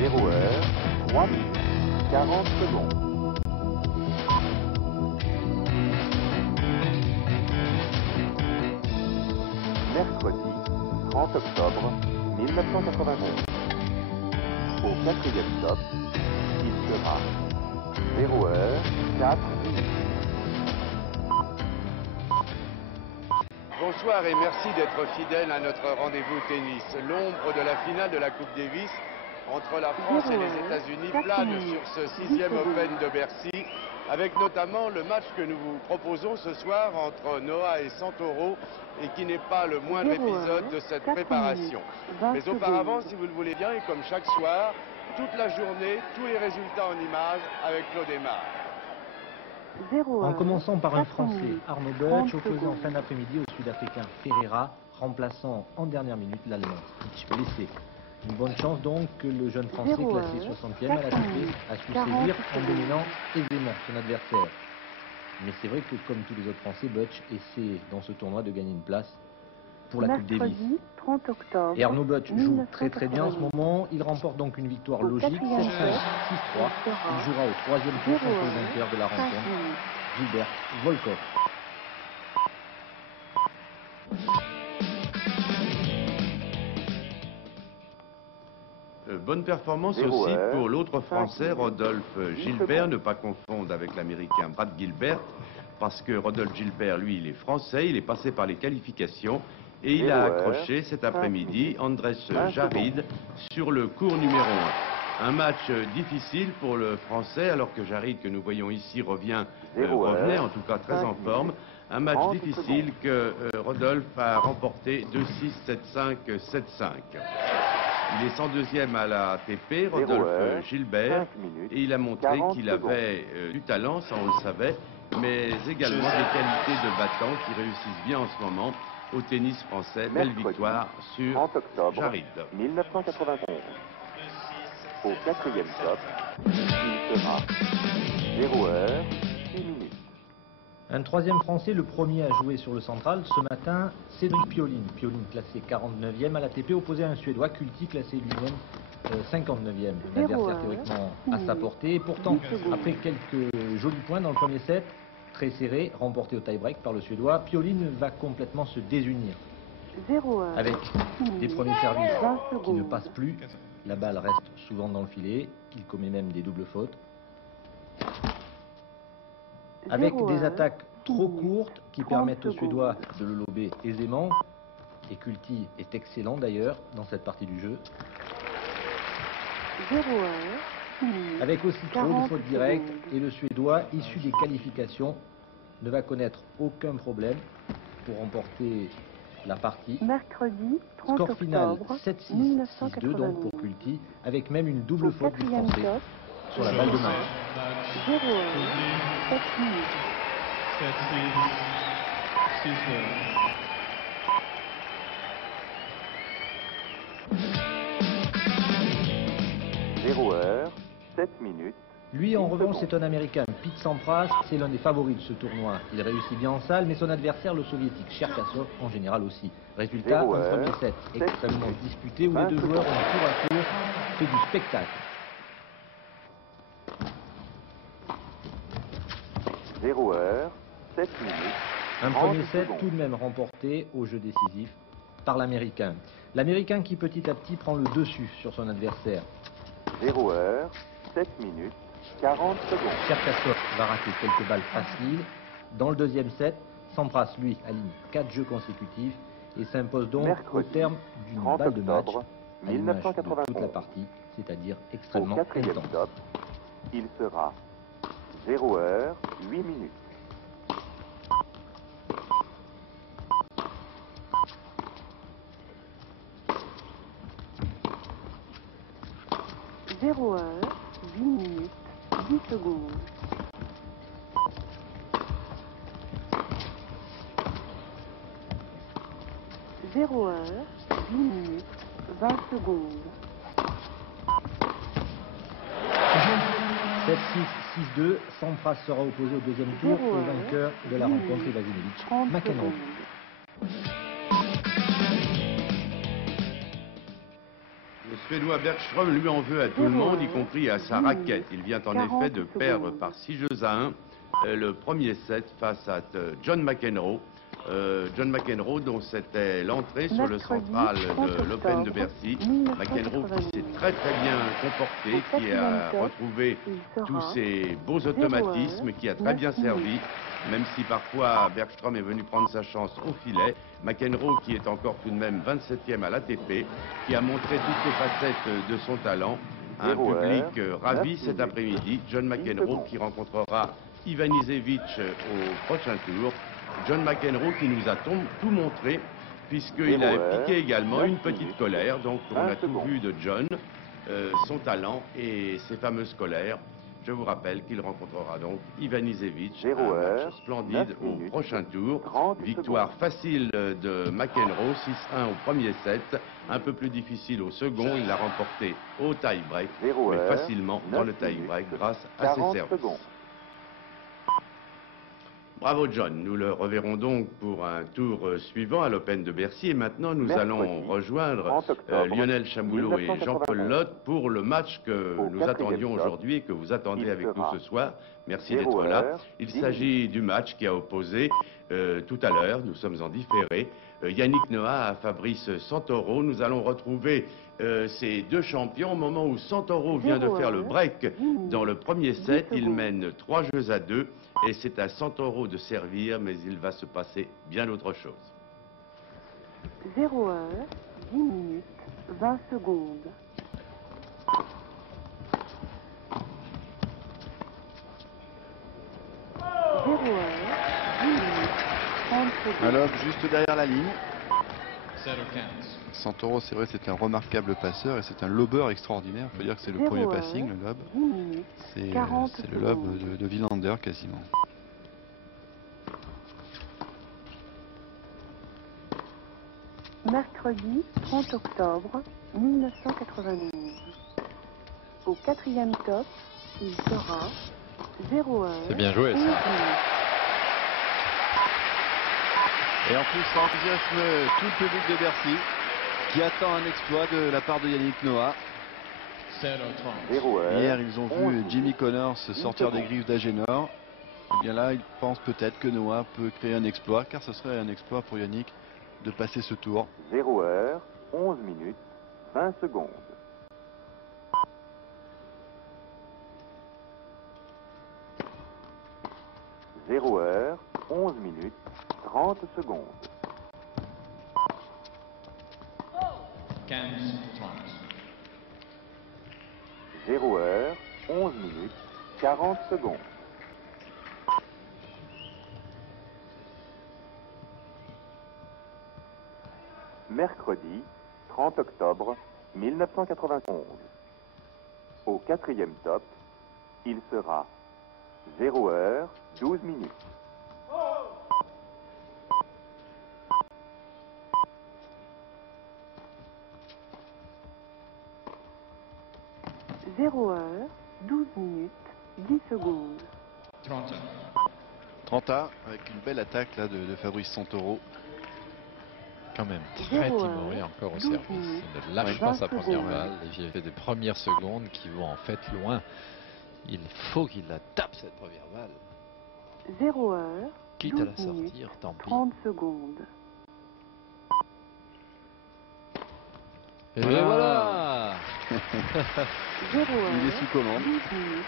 0 heure, 3 minutes, 40 secondes. Mercredi 30 octobre 1991. Au quatrième stop, il sera 0 heure, 4 minutes. Bonsoir et merci d'être fidèle à notre rendez-vous tennis. L'ombre de la finale de la Coupe Davis entre la France et les États-Unis plane sur ce 6e Open de Bercy, avec notamment le match que nous vous proposons ce soir entre Noah et Santoro, et qui n'est pas le moindre épisode de cette préparation. Mais auparavant, si vous le voulez bien, et comme chaque soir, toute la journée, tous les résultats en images avec Claude Aymar. En commençant par un Français, Arnaud Butch, opposé en fin d'après-midi au Sud-Africain Ferreira, remplaçant en dernière minute l'Allemand Fritz blessé. Une bonne chance donc que le jeune Français classé 60e à la ATP a su saisir en dominant aisément son adversaire. Mais c'est vrai que comme tous les autres Français, Butch essaie dans ce tournoi de gagner une place pour la Coupe Davis. 30 octobre, et Arnaud Butch joue très bien en ce moment. Il remporte donc une victoire logique, 7-5, 6-3. Il jouera au troisième tour contre le vainqueur de la rencontre, Gilbert Volkov. Bonne performance aussi pour l'autre Français, Rodolphe Gilbert, ne pas confondre avec l'Américain Brad Gilbert, parce que Rodolphe Gilbert, lui, il est français, il est passé par les qualifications et il a accroché cet après-midi Andrés Jarid sur le court numéro 1. Un match difficile pour le Français, alors que Jarid, que nous voyons ici, revenait en tout cas très en forme. Un match difficile que Rodolphe a remporté 2-6, 7-5, 7-5. Il est 102e à la ATP, Rodolphe Gilbert, et il a montré qu'il avait du talent, ça on le savait, mais également des qualités de battant qui réussissent bien en ce moment au tennis français. Belle victoire sur 30 octobre Jarid. 1991. Au quatrième stop, il sera 0 heure, 6 minutes. Un troisième Français, le premier à jouer sur le central ce matin, Cédric Pioline. Pioline classé 49e à l'ATP, opposé à un Suédois, Kulti, classé lui-même 59e. Un adversaire théoriquement à sa portée. Et pourtant, après quelques jolis points dans le premier set, très serré, remporté au tie-break par le Suédois, Pioline va complètement se désunir. Avec des premiers services qui ne passent plus, la balle reste souvent dans le filet, il commet même des doubles fautes. Avec des attaques trop courtes qui permettent aux Suédois de le lober aisément. Et Kulti est excellent d'ailleurs dans cette partie du jeu. Avec aussi trop de fautes directes, et le Suédois, issu des qualifications, ne va connaître aucun problème pour remporter la partie. Mercredi 30 Score final octobre 7-6, 6-2 donc pour Kulti, avec même une double faute du Français sur la balle de match. 0 heure, 7 minutes. 0 heure, 7 minutes. Lui, en revanche, c'est un Américain, Pete Sampras, c'est l'un des favoris de ce tournoi. Il réussit bien en salle, mais son adversaire, le soviétique Cherkassov, en général aussi. Résultat, un premier set extrêmement disputé où les deux joueurs ont tour à tour fait du spectacle. 0 heure, 7 minutes. Un premier set tout de même remporté au jeu décisif par l'Américain. L'Américain qui petit à petit prend le dessus sur son adversaire. 0 heure, 7 minutes, 40 secondes. Cherkassov va rater quelques balles faciles. Dans le deuxième set, Sampras, lui, aligne 4 jeux consécutifs et s'impose donc au terme d'une balle de match à l'image de toute la partie, c'est-à-dire extrêmement Au quatrième intense. stop, il sera 0 heure, 8 minutes. Zéro heure, 8 minutes, 10 secondes. 0 heure, 10 minutes, 20 secondes. 7-6, 6-2, Sampras sera opposé au deuxième tour au vainqueur de la rencontre, Ivanovic McEnroe. Je Suédois Bergström lui en veut à tout le monde, y compris à sa raquette. Il vient en effet de perdre par 6-1 le premier set face à John McEnroe. John McEnroe, dont c'était l'entrée sur le central de l'Open de Bercy. McEnroe qui s'est très bien comporté, qui a retrouvé tous ses beaux automatismes, qui a très bien servi, même si parfois Bergström est venu prendre sa chance au filet. McEnroe qui est encore tout de même 27e à l'ATP, qui a montré toutes les facettes de son talent. Un public ravi cet après-midi. John McEnroe qui rencontrera Ivanisevic au prochain tour. John McEnroe qui nous a tout montré, puisqu'il a piqué également une petite colère. Donc on a tout vu de John, son talent et ses fameuses colères. Je vous rappelle qu'il rencontrera donc Ivanisevic, un match splendide au prochain tour. Victoire facile de McEnroe, 6-1 au premier set, un peu plus difficile au second. Il l'a remporté au tie-break, mais facilement dans le tie-break grâce à ses services. Bravo John, nous le reverrons donc pour un tour suivant à l'Open de Bercy. Et maintenant, nous allons rejoindre Lionel Chamoulot et Jean-Paul Lotte pour le match que nous attendions aujourd'hui et que vous attendez avec nous ce soir. Merci d'être là. Il s'agit du match qui a opposé tout à l'heure, nous sommes en différé, Yannick Noah à Fabrice Santoro. Nous allons retrouver ces deux champions au moment où Santoro vient de faire le break dans le premier set. Il mène 3-2 et c'est à Santoro de servir, mais il va se passer bien autre chose. 0 heure, 10 minutes, 20 secondes. 0 heure, 10 minutes, 30 secondes. Un lob juste derrière la ligne. Santoro, c'est vrai, c'est un remarquable passeur et c'est un lobeur extraordinaire. Il faut dire que c'est le premier passing, le lob. C'est le lob de Wilander quasiment. Mercredi 30 octobre 1991. Au quatrième top, il sera 0 heure. C'est bien joué ça. Et en plus, ça enthousiasme tout le public de Bercy qui attend un exploit de la part de Yannick Noah. Hier, ils ont vu Jimmy Connors sortir des griffes d'Agenor. Et bien là, ils pensent peut-être que Noah peut créer un exploit, car ce serait un exploit pour Yannick de passer ce tour. 0 heure, 11 minutes, 20 secondes. 0 heure, 11 minutes, 30 secondes. 0 heure, 11 minutes, 40 secondes. Mercredi 30 octobre 1991. Au quatrième top, il sera 0 heure, 12 minutes. 0 heure, 12 minutes, 10 secondes. 30 avec une belle attaque là de Fabrice Santoro. Quand même très timoré encore au service. Il ne lâche pas sa première balle. Il fait des premières secondes qui vont en fait loin. Il faut qu'il la tape cette première balle. 0 heure, Quitte à la sortir, tant pis. 30 secondes. Et voilà. 0 heure, Il est sous commande. 12 minutes,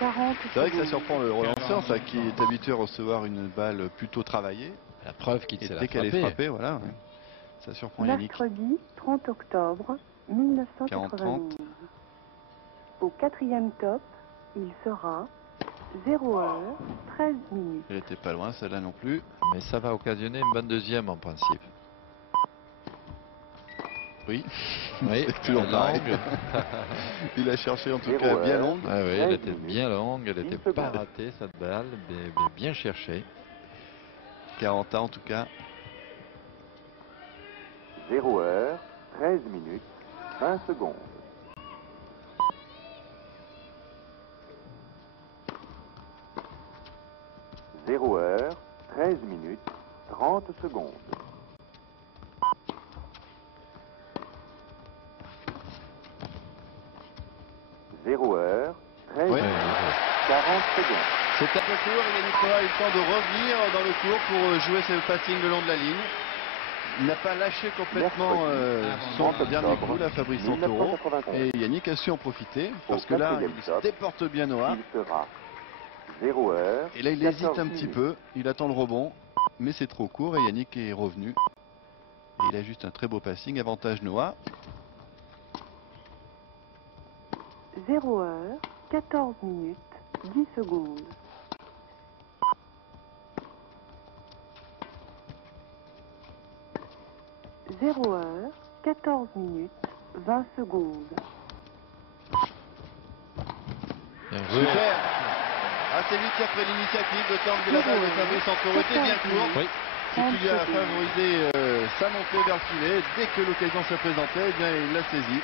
40 C'est vrai que ça secondes. surprend le relanceur, ça, qui est habitué à recevoir une balle plutôt travaillée. La preuve qu'il Et sait la dès qu'elle est frapper. frappée, voilà, ouais. Ça surprend Yannick. Mercredi 30 octobre 1991. Au quatrième top, il sera 0 heure, 13 minutes. Elle était pas loin, celle-là non plus. Mais ça va occasionner une bonne deuxième en principe. Oui, Oui, c'est toujours pareil. longue. Il a cherché en tout cas bien longue. Ah oui, elle était bien longue, elle n'était pas ratée cette balle, mais bien cherchée. 40 ans en tout cas. 0 heure, 13 minutes, 20 secondes. 0 heure, 13 minutes, 30 secondes. 0 heure, 13 Ouais. minutes, 40 secondes. C'est un peu court et Yannick Noah a eu le temps de revenir dans le cours pour jouer ce passing le long de la ligne. Il n'a pas lâché complètement son dernier coup, là, Fabrice Santoro. 1991. Et Yannick a su en profiter parce Au que là, quatrième il top, déporte bien Noah. Il sera 0 heure. Et là, il 14 hésite un petit minutes. peu. Il attend le rebond, mais c'est trop court et Yannick est revenu. Et il a juste un très beau passing. Avantage Noah. 0 heure, 14 minutes, 10 secondes. Zéro heure, 14 minutes, 20 secondes. Bien joué. Super. Ah, c'est lui qui a pris l'initiative de temps que la balle de Fabrice Santoro était bien court. Oui. Ce qui lui a favorisé sa montée vers le filet. Dès que l'occasion se présentait, eh bien, il l'a saisi.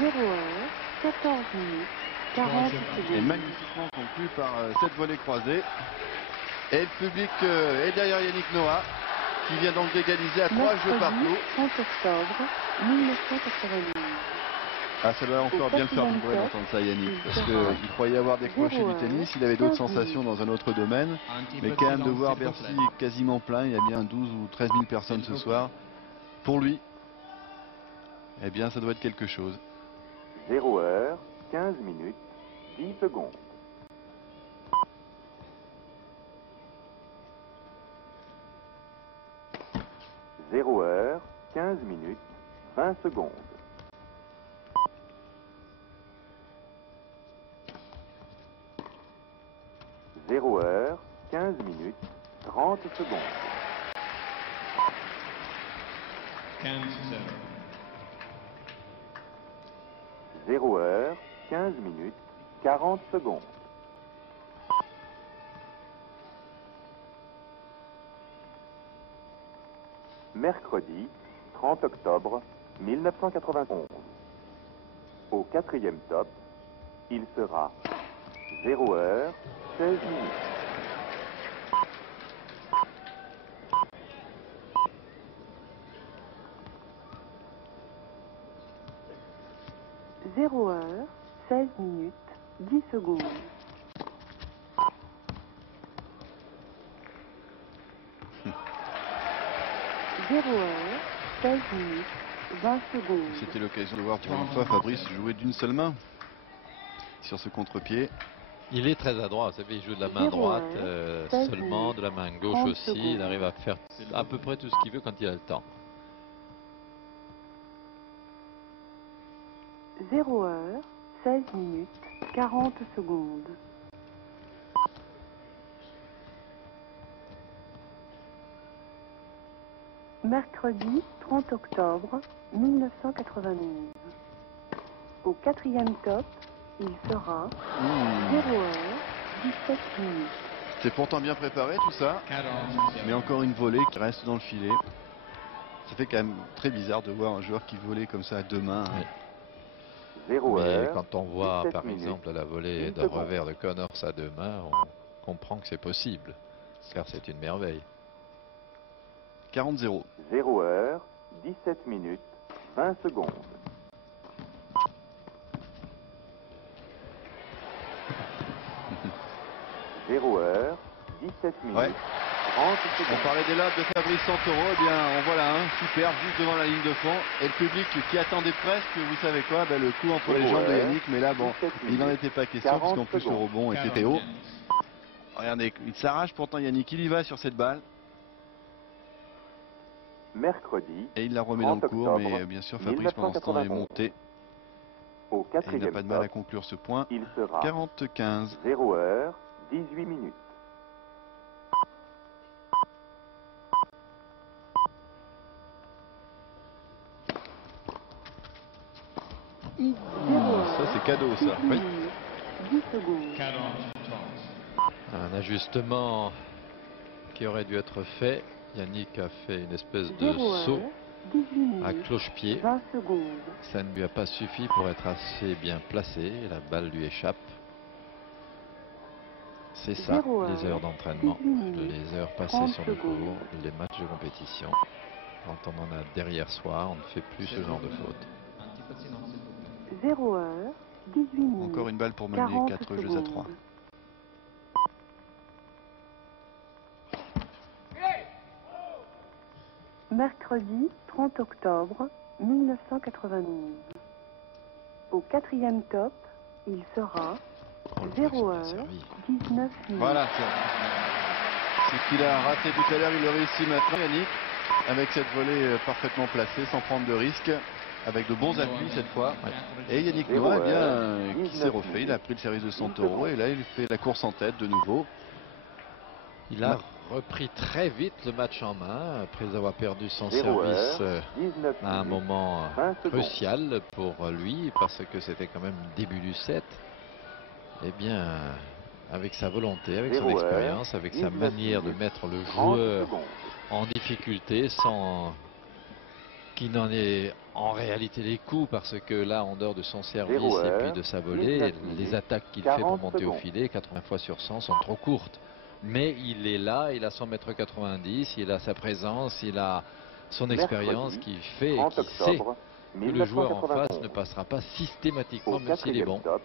0 heure, 14 minutes, 40 Et secondes. magnifiquement conclu par cette volée croisée. Et le public est derrière Yannick Noah, qui vient donc d'égaliser à 3 jeux partout. Mercredi 30 octobre 1992. Ah, ça doit encore bien le faire vibrer d'entendre ça, Yannick, parce qu'il croyait avoir décroché du tennis, il avait d'autres sensations dans un autre domaine, mais quand même de voir Bercy quasiment plein, il y a bien 12 ou 13 000 personnes ce soir, pour lui, eh bien ça doit être quelque chose. 0 heure, 15 minutes, 10 secondes. Zéro heure, 15 minutes, 20 secondes. 0 heure, 15 minutes, 30 secondes. 0 heure, 15 minutes, 40 secondes. Mercredi 30 octobre 1991. Au quatrième top, il sera 0 heure, 16 minutes. Zéro heure, 16 minutes, 10 secondes. 0 heure, 16 minutes, 20 secondes. C'était l'occasion de voir pour une fois Fabrice jouer d'une seule main sur ce contre-pied. Il est très adroit, vous savez, il joue de la main 0 droite heure, seulement, de la main gauche 30 aussi. Il secondes. arrive à faire à peu près tout ce qu'il veut quand il a le temps. 0 heure, 16 minutes, 40 secondes. Mercredi 30 octobre 1992. Au quatrième top, il sera 0 heure, 17 minutes. C'est pourtant bien préparé tout ça, mais encore une volée qui reste dans le filet. Ça fait quand même très bizarre de voir un joueur qui volait comme ça à deux mains. Oui. 0 Mais heure, quand on voit 17 par minutes, exemple la volée 10 d'un secondes. revers de Connors à deux mains, on comprend que c'est possible, car c'est une merveille. 40-0. 0 heure, 17 minutes, 20 secondes. 0 heure, 17 minutes, Ouais. 30 On secondes. parlait des lobes de Fabrice Santoro, eh bien en voilà un super juste devant la ligne de fond. Et le public qui attendait presque, vous savez quoi, ben, le coup entre les jambes de Yannick, mais là bon, 17 il n'en minutes, était pas question, puisqu'en 40 plus le secondes. rebond était très haut. Regardez, il s'arrache pourtant Yannick, il y va sur cette balle, Mercredi, et il la remet dans le 30 cours, mais octobre bien sûr Fabrice pendant ce temps est 1991. monté, Au et il n'a quatrième pas de mal à top, conclure ce point. il sera 40-15. 0 heure, 18 minutes. 0 Ça c'est cadeau ça. 10 minutes, 10 secondes. Un ajustement qui aurait dû être fait. Yannick a fait une espèce de 0 saut heure, 18 à minutes, cloche-pied. 20 secondes. Ça ne lui a pas suffi pour être assez bien placé. La balle lui échappe. C'est ça, 0 les heure, heures d'entraînement, 18 minutes, les heures passées 30 sur le secondes. court, les matchs de compétition. Quand on en a derrière soi, on ne fait plus ce genre de faute. 0 heure, 18 minutes. Encore une balle pour mener 40 4 jeux à 3. secondes. Mercredi 30 octobre 1992. Au quatrième top, il sera Oh, le 0 Max, il a heure, servi. 19 minutes. Voilà, c'est ce qu'il a raté tout à l'heure, il le réussit maintenant, Yannick, avec cette volée parfaitement placée, sans prendre de risque, avec de bons appuis cette fois. Et Yannick Noah, eh bien, qui s'est refait, il a pris le service de Santoro et là il fait la course en tête de nouveau. Il a repris très vite le match en main après avoir perdu son 0 service heure, 19 à un minutes, moment 20 secondes. crucial pour lui parce que c'était quand même le début du set. Eh bien, avec sa volonté, avec son 0 heure, expérience, avec sa 19 manière de minutes, mettre le 30 joueur secondes. en difficulté sans qu'il n'en ait en réalité les coups, parce que là, en dehors de son service 0 et puis heure, de sa volée, 19 les minutes, attaques qu'il fait pour 40 monter au secondes. filet, 80 fois sur 100, sont trop courtes. Mais il est là, il a son mètre 90, il a sa présence, il a son expérience Mercredi, qui fait et 30 qui sait octobre que le joueur en face 1991. ne passera pas systématiquement, Au même s'il est quatrième bon. top,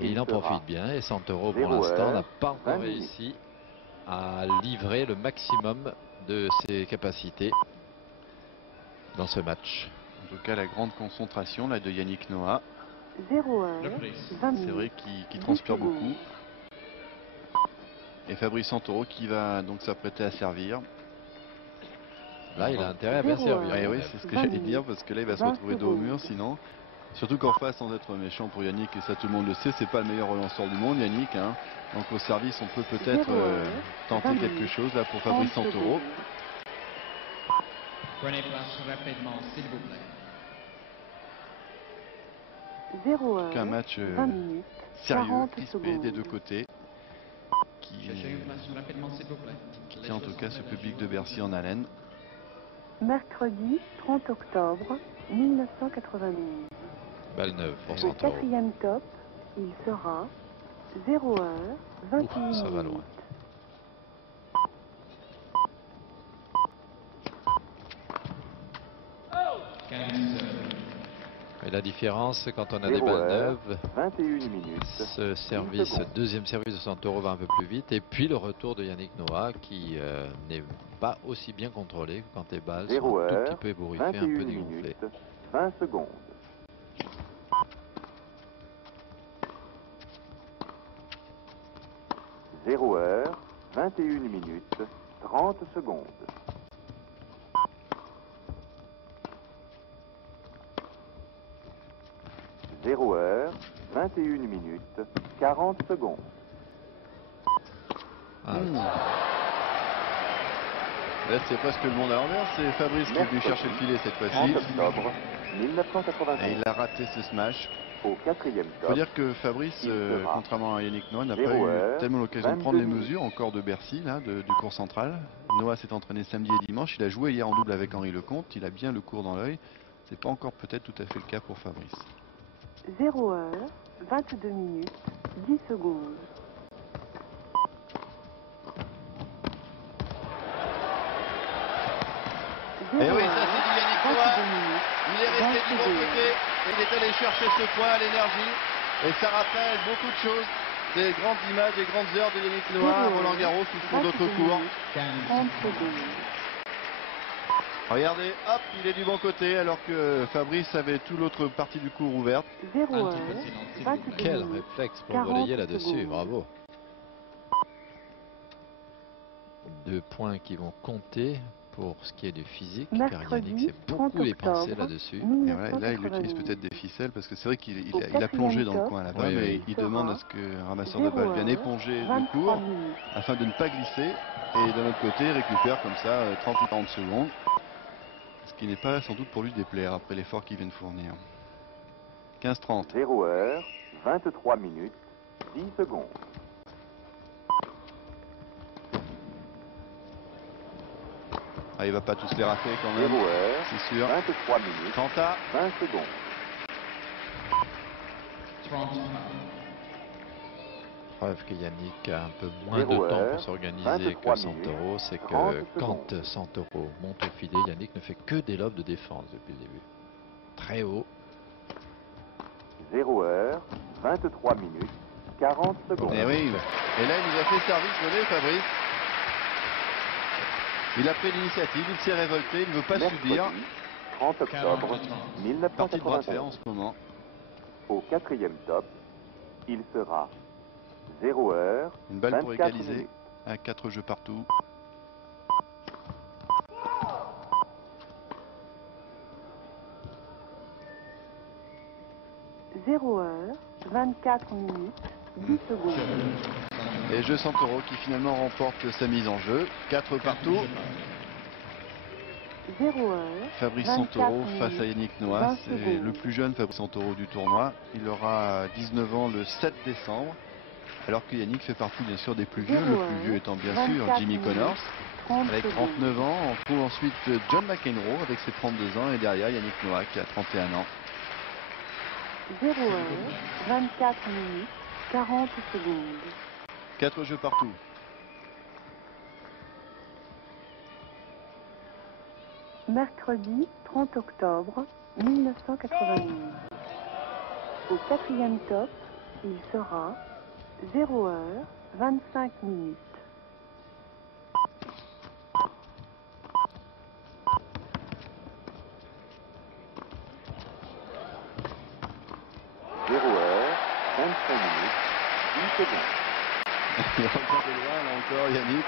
Et il en sera profite bien. Et Santoro, pour 0 l'instant, heure, n'a pas 20 encore minutes. réussi à livrer le maximum de ses capacités dans ce match. En tout cas, la grande concentration là de Yannick Noah. 0 heure, 20 C'est vrai minutes. qu'il 10 transpire secondes. beaucoup. Et Fabrice Santoro qui va donc s'apprêter à servir. Là, il a intérêt à bien 0 servir. heure. Et oui, c'est ce que 20 j'allais dire, minutes, parce que là, il va se 20 retrouver dos au mur secondes. sinon. Surtout qu'en face, sans être méchant pour Yannick, et ça tout le monde le sait, c'est pas le meilleur relanceur du monde, Yannick. Hein. Donc au service, on peut peut-être 0 heure, tenter 20 quelque minutes, chose là pour Fabrice 30 Santoro. secondes. Prenez place rapidement, s'il vous plaît. 0 heure, Donc un match 20 minutes, sérieux, 40 crispé secondes. des deux côtés, qui Cherchez une place rapidement, s'il vous plaît. tient en tout cas ce public de Bercy en haleine. Mercredi 30 octobre 1992. Balle neuve pour Au Santoro. quatrième top, il sera 0 heure, 21 Ouf, ça va loin. minutes. Et la différence, c'est quand on a des 0 balles heure, neuves, 21 minutes. ce service, secondes. deuxième service de Santoro va un peu plus vite. Et puis le retour de Yannick Noah qui n'est pas aussi bien contrôlé quand les balles sont 0 un tout heure, petit peu ébouriffées, 21 un peu dégonflées. minutes, 20 secondes. Zéro heure, 21 minutes, 30 secondes. Zéro heure, 21 minutes, 40 secondes. Ah, Là, c'est presque le monde à l'envers. C'est Fabrice qui est venu chercher le filet cette 30 fois-ci. octobre Et 1991. il a raté ce smash. Au quatrième Il faut top, dire que Fabrice, Il sera contrairement à Yannick Noah, n'a pas 0 eu heure, tellement l'occasion de 22 prendre les minutes. mesures encore de Bercy, là, du cours central. Noah s'est entraîné samedi et dimanche. Il a joué hier en double avec Henri Lecomte. Il a bien le cours dans l'œil. C'est pas encore peut-être tout à fait le cas pour Fabrice. 0 heure, 22 minutes, 10 secondes. Et oui, ça c'est du Yannick Noah. Il est resté du bon côté. Et il est allé chercher ce point à l'énergie. Et ça rappelle beaucoup de choses. Des grandes images, des grandes heures de Yannick Noah à Roland Garros sous fond d'autres cours. 30 secondes. Regardez, hop, il est du bon côté alors que Fabrice avait toute l'autre partie du cours ouverte. 0 Un heure, petit peu de silence, s'il vous plaît. 22 quel minutes. réflexe pour 40 relayer là-dessus, secondes. bravo. 2 points qui vont compter pour ce qui est du physique, car Mercredi, Yannick s'est 30 beaucoup dépensé octobre, là-dessus. Et voilà, là, il utilise 1992. peut-être des ficelles parce que c'est vrai qu'il Au il a plongé quatrième dans le top, coin là-bas, Oui, mais oui. il sera demande à ce qu'un ramasseur de 0 balles vienne heure, éponger le 23 cours minutes. afin de ne pas glisser. Et d'un autre côté, il récupère comme ça 30 ou 40 secondes. Ce qui n'est pas sans doute pour lui déplaire après l'effort qu'il vient de fournir. 15-30. 0 heure, 23 minutes, 10 secondes. Ah, il va pas tous les rater quand 0 même, heure, c'est sûr. 23 minutes, 30 à 20 secondes. 30 Preuve que Yannick a un peu moins de 0 temps heure, pour s'organiser 23 que Santoro, minutes, c'est que 30 quand secondes. Santoro monte au filet, Yannick ne fait que des lobes de défense depuis le début. Très haut. 0 heure, 23 minutes, 40 secondes. Et oui, et là il nous a fait service volé, Fabrice. Il a pris l'initiative, il s'est révolté, il ne veut pas subir. Mercredi, 30 octobre Partie de bras de fer en 1991. ce moment. Au 4e top, il sera 0 heure, Une balle pour 24 égaliser minutes. à 4 jeux partout. Zéro heure, 24 minutes, 10 secondes. Et jeu Santoro qui finalement remporte sa mise en jeu. 4 partout. 0 heure, Fabrice 24 Santoro face à minutes, Yannick Noah. 20 C'est secondes. le plus jeune Fabrice Santoro du tournoi. Il aura 19 ans le 7 décembre. Alors que Yannick fait partie bien sûr des plus vieux. Le plus vieux étant bien sûr 24 Jimmy minutes, Connors. 30 Avec secondes. 39 ans. On trouve ensuite John McEnroe avec ses 32 ans. Et derrière Yannick Noah qui a 31 ans. 0 heure, 24 minutes, 40 secondes. 4 jeux partout. Mercredi 30 octobre 1991. Au 4e top, il sera 0 heure, 25 minutes. Zéro heure, 25 minutes, 10 secondes. Il revient de loin là encore Yannick.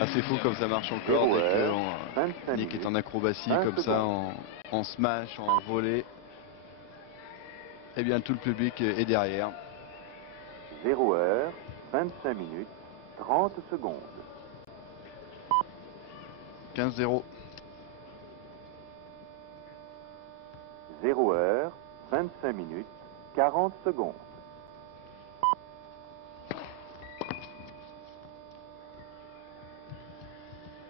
Ah, c'est fou comme ça marche encore dès que 25 Yannick est en minutes, acrobatie 20 comme ça, secondes. en smash, en volée. Eh bien tout le public est derrière. 0 heure, 25 minutes, 30 secondes. 15-0. 0 heure, 25 minutes, 40 secondes.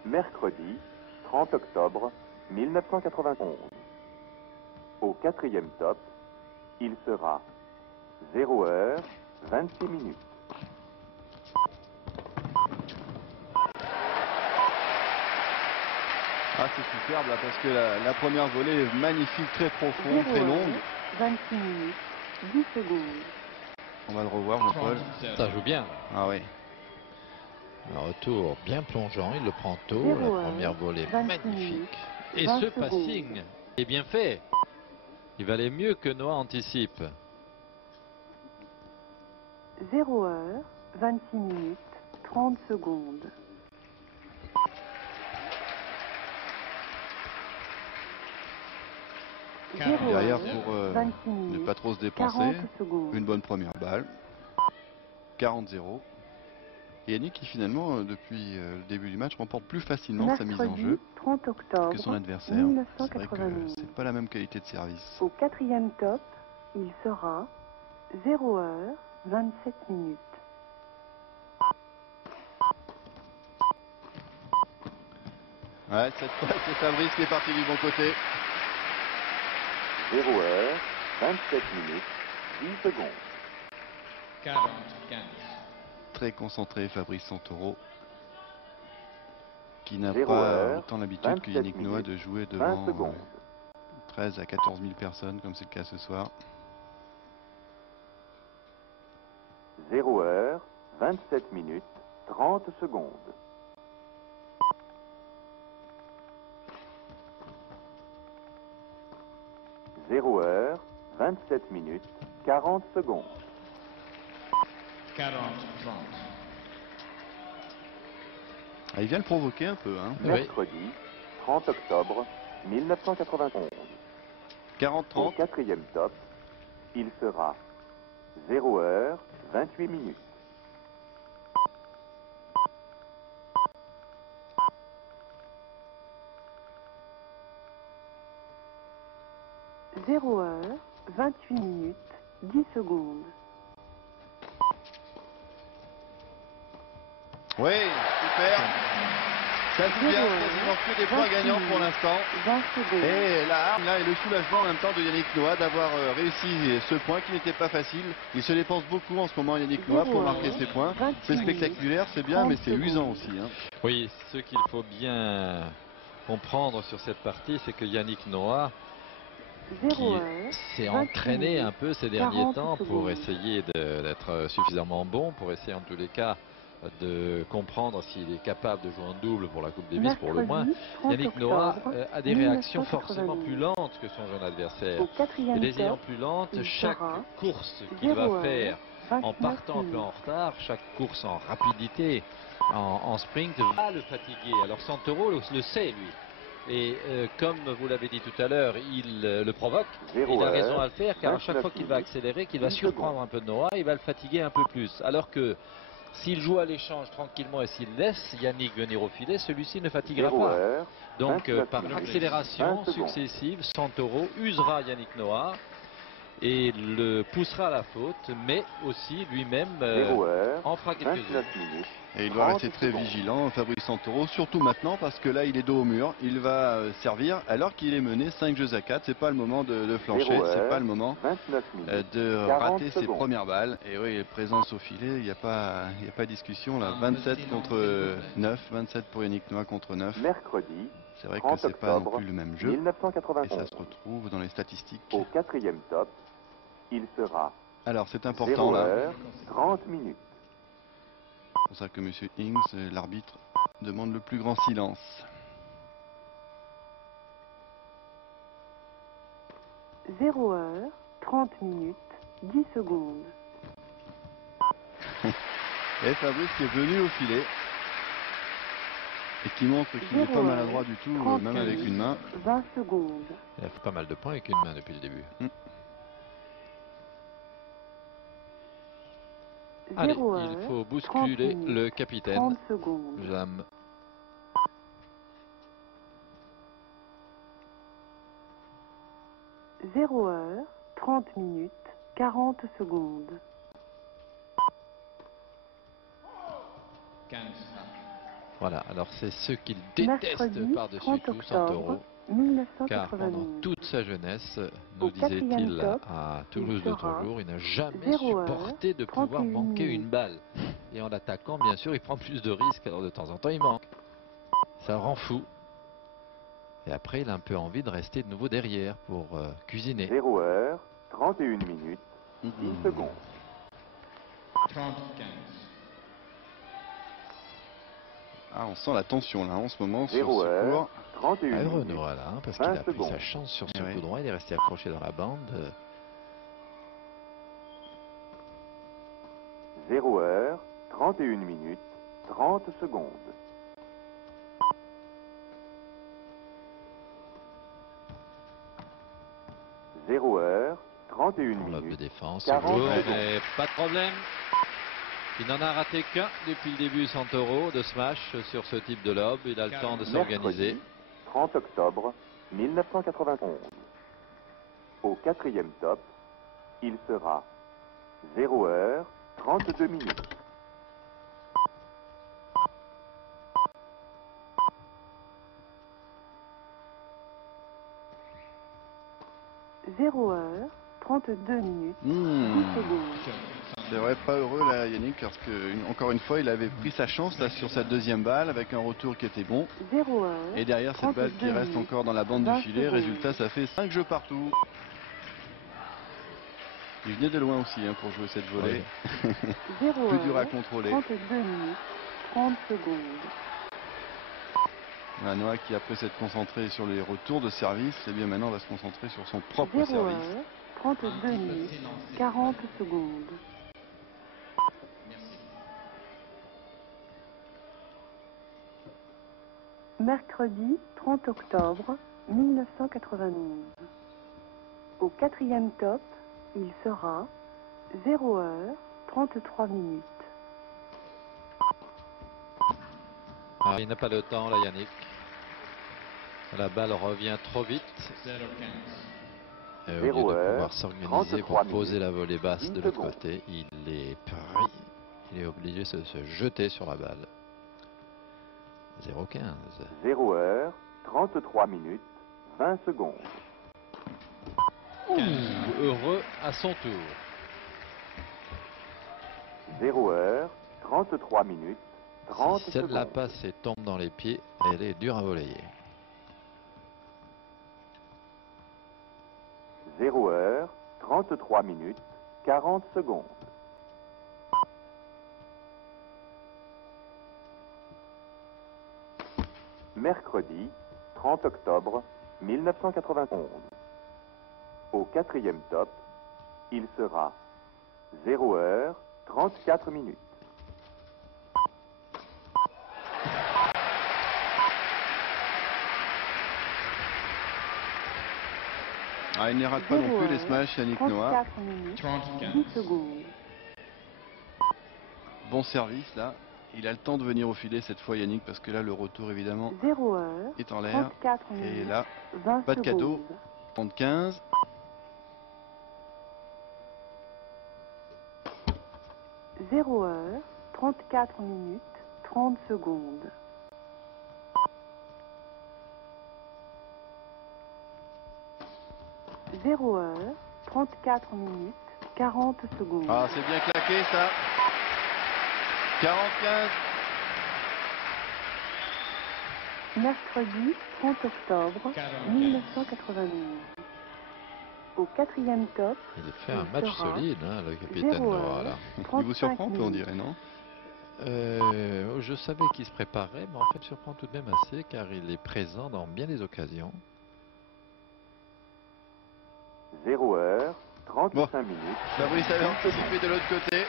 Mercredi, 30 octobre 1991. Au 4e top, il sera 0 heure, 26 minutes. Ah c'est superbe là parce que la première volée est magnifique, très 0 profonde, très longue. heure, 26 minutes, 10 secondes. On va le revoir Jean-Paul. Ça joue bien. Ah oui. Un retour bien plongeant, il le prend tôt. 0 La heure, première volée 26 magnifique. minutes, Et 20 ce secondes. passing est bien fait. Il valait mieux que Noah anticipe. 0 heure, 26 minutes, 30 secondes. Zéro Derrière heure, pour 26 ne minutes, pas trop se 40 dépenser. secondes. Une bonne première balle. 40-0. Et Yannick qui finalement depuis le début du match remporte plus facilement sa mise en Mercredi jeu 30 octobre que son adversaire. C'est vrai que 1991. c'est pas la même qualité de service. Au 4e top, il sera 0 heure, 27 minutes. Ouais, cette fois c'est Fabrice qui est parti du bon côté. 0 heure, 27 minutes, 10 secondes. 40, 15. Très concentré Fabrice Santoro. Qui n'a 0 pas heure, autant l'habitude que 27 Yannick Noah minutes, de jouer 20 devant secondes. 13 à 14 000 personnes comme c'est le cas ce soir. 0 heure, 27 minutes, 30 secondes. 0 heure, 27 minutes, 40 secondes. 40, 30. Ah, il vient le provoquer un peu. Hein. Oui. Mercredi, 30 octobre 1991. 40-30. Au 4e top, il sera 0 heure, 28 minutes. 0 heure, 28 minutes, 10 secondes. Oui, super. Ça joue bien, quasiment que des points gagnants pour l'instant. 20 secondes. Et la hargne là et le soulagement en même temps de Yannick Noah d'avoir réussi ce point qui n'était pas facile. Il se dépense beaucoup en ce moment Yannick Noah pour marquer ses points. C'est spectaculaire, c'est bien, mais c'est usant aussi. Hein. Oui, ce qu'il faut bien comprendre sur cette partie, c'est que Yannick Noah qui s'est entraîné un peu ces derniers temps pour essayer d'être suffisamment bon, pour essayer en tous les cas de comprendre s'il est capable de jouer en double pour la Coupe Davis pour le moins. Yannick Noah a des réactions forcément plus lentes que son jeune adversaire. Et les ayant plus lentes, chaque course qu'il va faire en partant un peu en retard, chaque course en rapidité, en sprint, va le fatiguer. Alors Santoro le sait, lui. Et comme vous l'avez dit tout à l'heure, il le provoque. Il a raison à le faire, car à chaque fois qu'il va accélérer, qu'il va surprendre un peu de Noah, il va le fatiguer un peu plus. Alors que s'il joue à l'échange tranquillement et s'il laisse Yannick venir au filet, celui-ci ne fatiguera pas. Donc par accélération successive, Santoro usera Yannick Noah et le poussera à la faute, mais aussi lui-même en fera quelques-unes. Et il doit rester très vigilant, Fabrice Santoro, surtout maintenant, parce que là il est dos au mur, il va servir alors qu'il est mené 5 jeux à 4. C'est pas le moment de flancher, c'est pas le moment de rater ses premières balles. Et oui, présence au filet, il n'y a pas de discussion là. 27 contre 9, 27 pour Yannick Noah contre 9. Mercredi. C'est vrai que c'est pas non plus le même jeu. 1991. Et ça se retrouve dans les statistiques. Au 4e top, il sera. Alors c'est important là. 30 minutes. C'est pour ça que M. Ings, l'arbitre, demande le plus grand silence. « 0 heure, 30 minutes, 10 secondes. » Et Fabrice qui est venu au filet. Et qui montre qu'il n'est pas maladroit du tout, même avec une main. 20 secondes. Il a fait pas mal de points avec une main depuis le début. Allez, il faut bousculer le capitaine. 30 secondes. Jam. « 0 heure, 30 minutes, 40 secondes. » 15. Voilà, alors c'est ce qu'il déteste par-dessus tout, Santoro. Car pendant toute sa jeunesse, nous disait-il à Toulouse l'autre jour, il n'a jamais supporté de pouvoir manquer une balle. Et en l'attaquant, bien sûr, il prend plus de risques, alors de temps en temps, il manque. Ça rend fou. Et après, il a un peu envie de rester de nouveau derrière pour cuisiner. 0 heure, 31 minutes, 10 secondes. 30-15. Ah, on sent la tension là en ce moment sur 0 ce heure, cours. 31 Heureux minutes. Noah là, parce qu'il a pris sa chance sur ce coup droit, il est resté accroché dans la bande. 0 heure, 31 minutes, 30 secondes. Zéro heure, 31 Lobe de minutes. défense, 40 lourd, secondes. mais pas de problème. Il n'en a raté qu'un depuis le début, Santoro, de smash sur ce type de lob. Il a le temps de s'organiser. Mercredi, 30 octobre 1991. Au 4e top, il sera 0 heure, 32 minutes. 0 heure, 32 minutes, 10 secondes. C'est vrai, pas heureux là Yannick, parce que encore une fois il avait pris sa chance là sur sa deuxième balle avec un retour qui était bon. 0 heure, Et derrière cette balle qui reste encore dans la bande du filet, résultat ça fait 5 jeux partout. Il venait de loin aussi pour jouer cette volée. 0 Plus dur à contrôler. 32 minutes, 30 secondes. Noah qui après s'être concentré sur les retours de service, et bien maintenant va se concentrer sur son propre 0 service. heure, 32 minutes, 40 secondes. Mercredi 30 octobre 1991. Au 4e top, il sera 0 heure, 33 minutes. Ah, il n'a pas le temps là, Yannick. La balle revient trop vite. 0-15. Et au lieu de pouvoir s'organiser pour poser la volée basse de l'autre côté, il est pris. Il est obligé de se jeter sur la balle. 0-15. 0 heure, 33 minutes, 20 secondes. Heureux à son tour. 0 heure, 33 minutes, 30 Si celle-là secondes. passe et tombe dans les pieds, elle est dure à voler. 0 heure, 33 minutes, 40 secondes. Mercredi, 30 octobre 1991. Au quatrième top, il sera 0 heure, 34 minutes. Ah, il ne rate pas non plus les smash, Yannick Noah. 34 minutes, 10 secondes. Bon service là. Il a le temps de venir au filet cette fois, Yannick, parce que là le retour évidemment 0 heure, est en l'air. 34 minutes, Et là, 20 pas de cadeau. secondes. 35. 0 heure, 34 minutes, 30 secondes. Zéro heure, 34 minutes, 40 secondes. Ah, c'est bien claqué ça. 45. Mercredi 30 octobre 1991. Au quatrième top, Il fait un match sera solide, hein, le capitaine 0 Noah, là. Il vous surprend un peu, on dirait, non? Je savais qu'il se préparait, mais en fait, il surprend tout de même assez, car il est présent dans bien des occasions. 0 heure, 35 minutes. Fabrice avait anticipé de l'autre côté.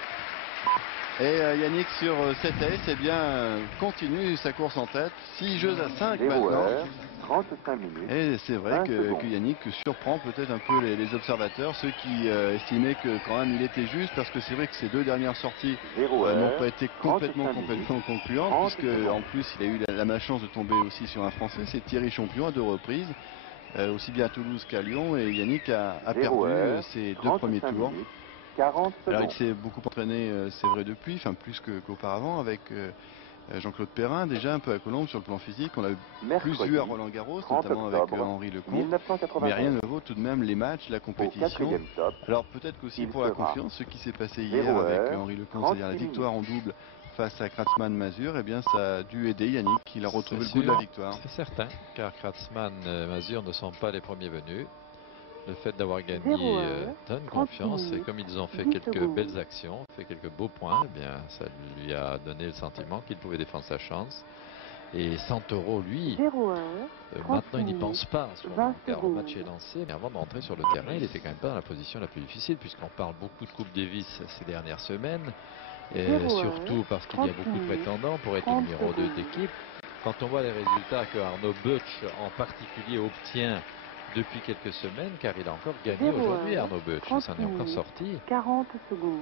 Et Yannick sur 7S, eh bien, continue sa course en tête. 6 jeux à 5 0 maintenant. heure, 35 minutes. Et c'est vrai 20 que secondes. Yannick surprend peut-être un peu les observateurs, ceux qui estimaient que quand même il était juste, parce que c'est vrai que ces deux dernières sorties 0 n'ont heure, pas été 35 complètement minutes, concluantes, 30 puisque secondes. en plus il a eu la malchance de tomber aussi sur un Français, c'est Thierry Champion à 2 reprises, aussi bien à Toulouse qu'à Lyon, et Yannick a 0 perdu heure, ses 2 premiers 35 tours. minutes, 40 Alors il secondes. s'est beaucoup entraîné, c'est vrai, depuis, enfin plus qu'auparavant, avec Jean-Claude Perrin, déjà un peu à Colombes sur le plan physique. On l'a plus Mercredi, vu à Roland-Garros, 30 notamment avec octobre Henri Lecomte. 1991. Mais rien ne vaut tout de même les matchs, la Au compétition. quatrième top, Alors peut-être qu'aussi il pour la sera confiance, ce qui s'est passé 0 hier avec heure, Henri Lecomte, c'est-à-dire la 36 victoire en double face à Kratzmann-Mazur, eh bien ça a dû aider Yannick, il a retrouvé le C'est goût de la sûr, victoire. c'est certain, car Kratzmann et Mazur ne sont pas les premiers venus. Le fait d'avoir 0 gagné heure, donne 36 confiance, et minutes, comme ils ont fait 10 quelques secondes. belles actions, fait quelques beaux points, eh bien ça lui a donné le sentiment qu'il pouvait défendre sa chance. Et Santoro, lui, 0 heure, maintenant il n'y 36 pense pas, en ce 20 moment, car le secondes. match est lancé, mais avant de rentrer sur le terrain, il était quand même pas dans la position la plus difficile, puisqu'on parle beaucoup de Coupe Davis ces dernières semaines, et 0 heure, surtout parce qu'il y a 36 beaucoup de minutes, prétendants pour être le 30 numéro 2 secondes. d'équipe. Quand on voit les résultats que Arnaud Butch en particulier obtient depuis quelques semaines, car il a encore gagné 0 aujourd'hui, heure, Arnaud Butch, il s'en 36 est encore minutes, sorti, 40 secondes.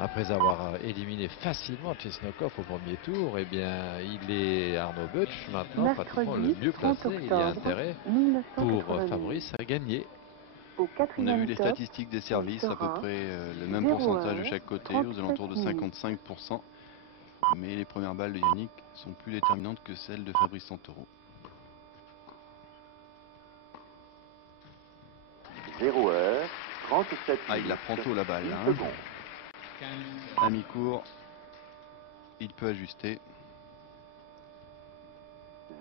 après avoir éliminé facilement Chesnokov au premier tour. Eh bien, il est Arnaud Butch maintenant pratiquement le Mercredi mieux 30 placé. Il y a octobre intérêt pour 1991. Fabrice à gagner. Au On a vu quatrième les top, statistiques des services, à peu sera près le même 0 pourcentage de heure, chaque côté, 37 aux alentours de minutes. 55%. Mais les premières balles de Yannick sont plus déterminantes que celles de Fabrice Santoro. 0 heure, 37 Ah, il la minutes, prend tôt la balle, 10 là, hein. secondes. À mi-court, il peut ajuster.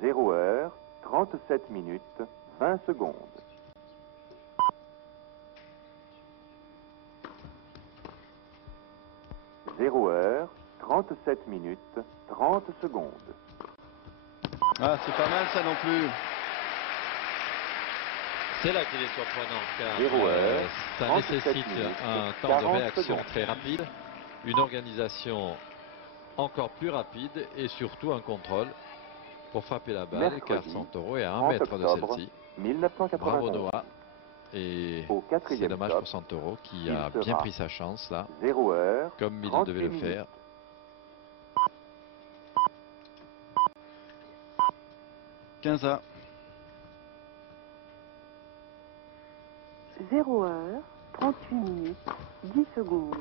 0 heure, 37 minutes, 20 secondes. 0 heure, 37 minutes, 30 secondes. Ah, c'est pas mal ça non plus. C'est là qu'il est surprenant, car 0 heure, ça 37 nécessite minutes, un temps de 40 réaction secondes. très rapide, une organisation encore plus rapide et surtout un contrôle pour frapper la balle, car Mercredi, Santoro est à 1 30 mètre de octobre celle-ci. 1991. Bravo Noah. Et Au c'est quatrième dommage top, pour Santoro qui il a bien sera pris sa chance là, 0 heure, comme il 38 devait le minutes. faire. A. 0 heure, 38 minutes, 10 secondes.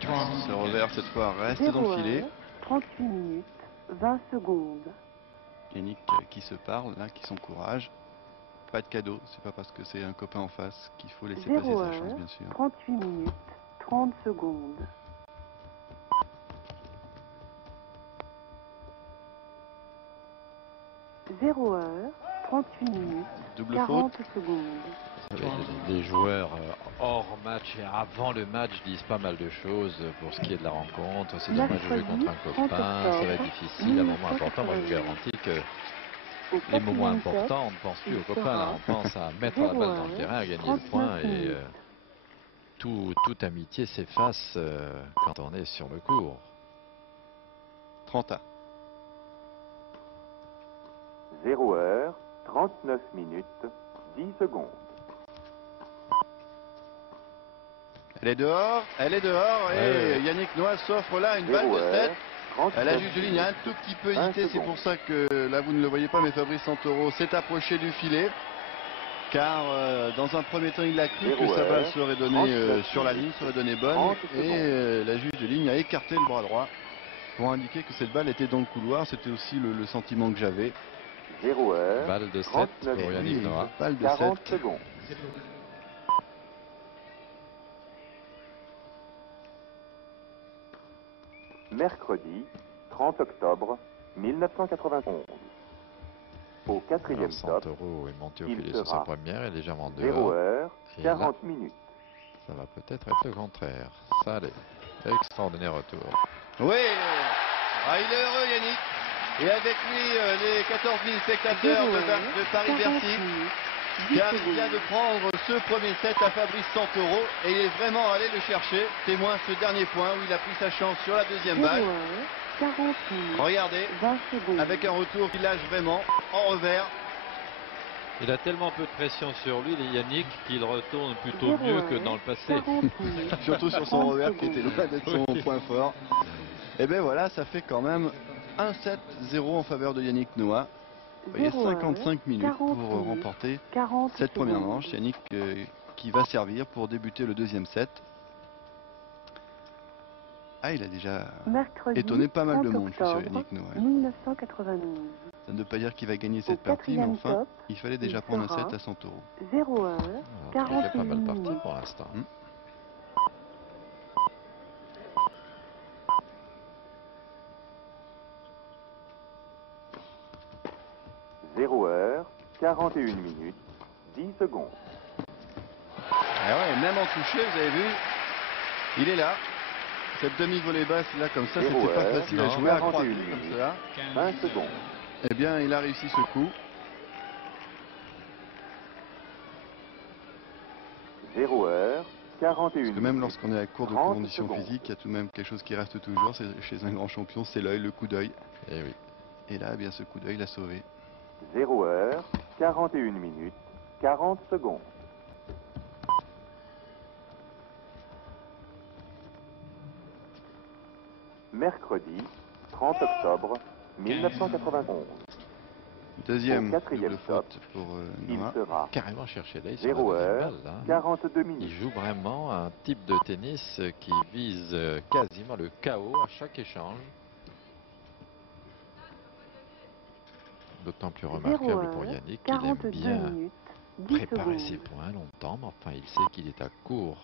Ce revers cette fois reste 0 dans le filet. heure, 38 minutes, 20 secondes. Yannick qui se parle, là, qui s'encourage. Pas de cadeau, c'est pas parce que c'est un copain en face qu'il faut laisser passer 0 sa chance, heure, bien sûr. 38 minutes, 30 secondes. 0 0 heure, 38 minutes, Double 40 faute. secondes. Vous savez, les joueurs hors match et avant le match disent pas mal de choses pour ce qui est de la rencontre. C'est dommage de jouer contre un copain, ça va être difficile. À un moment important, moi je vous garantis que les moments importants, on ne pense plus aux copains. Là, on pense à mettre la balle dans le terrain, à gagner le point et toute amitié s'efface quand on est sur le court. 30 à. 0 heure, 39 minutes, 10 secondes. Elle est dehors, et Yannick Noah s'offre là une balle de 7. À la juge de ligne a un tout petit peu hésité, c'est pour ça que là vous ne le voyez pas, mais Fabrice Santoro s'est approché du filet. Car dans un premier temps il a cru que sa balle serait donnée sur la ligne, serait donnée bonne. Et la juge de ligne a écarté le bras droit pour indiquer que cette balle était dans le couloir. C'était aussi le sentiment que j'avais. 0 heure, Balle de 7 39 pour Yannick Noah. Balle de 40 7. secondes. Mercredi 30 octobre 1991. Au quatrième stop, Santoro est monté au il filet sur sa sera première et légèrement 0 dehors. heure, Et là, 40 minutes. ça va peut-être être le contraire. Ça allait. Extraordinaire retour. Oui, il est heureux Yannick. Et avec lui les 14 000 spectateurs de Paris-Bercy. Car il vient de prendre ce premier set à Fabrice Santoro et il est vraiment allé le chercher. Témoin ce dernier point où il a pris sa chance sur la deuxième balle. Regardez, avec un retour qu'il lâche vraiment en revers. Il a tellement peu de pression sur lui, Yannick, qu'il retourne plutôt mieux que dans le passé. Surtout sur son revers qui était loin d'être son point fort. Et bien voilà, ça fait quand même un 7-0 en faveur de Yannick Noah. Il y a 55 minutes pour remporter cette première manche. Yannick qui va servir pour débuter le deuxième set. Ah, il a déjà étonné pas mal de monde, je suis sûr, Yannick Noah. 1992. Ça ne veut pas dire qu'il va gagner cette partie, mais enfin, il fallait déjà prendre un set à Santoro. 0 heure, Il est 41 pas mal parti minutes. pour l'instant. 0 heure, 41 minutes, 10 secondes. Ah ouais, même en touché, vous avez vu, il est là. Cette demi-volée basse, là, comme ça, c'était pas facile à jouer, à croire comme ça. 20 secondes. Eh bien, il a réussi ce coup. 0 heure, 41 Parce que même lorsqu'on est à court de 30 conditions secondes. physiques, il y a tout de même quelque chose qui reste toujours. C'est chez un grand champion, c'est l'œil, le coup d'œil. Et oui. Et là, eh bien, ce coup d'œil l'a sauvé. 0 heure, 41 minutes, 40 secondes. Mercredi 30 octobre 1991. Deuxième Au quatrième double stop, faute pour il Noah. sera Carrément chercher l'œil sur 0 la deuxième heure, balle. Là. 42 Il minutes. joue vraiment un type de tennis qui vise quasiment le chaos à chaque échange. D'autant plus remarquable pour Yannick qu'il aime bien préparer ses points longtemps, mais enfin il sait qu'il est à court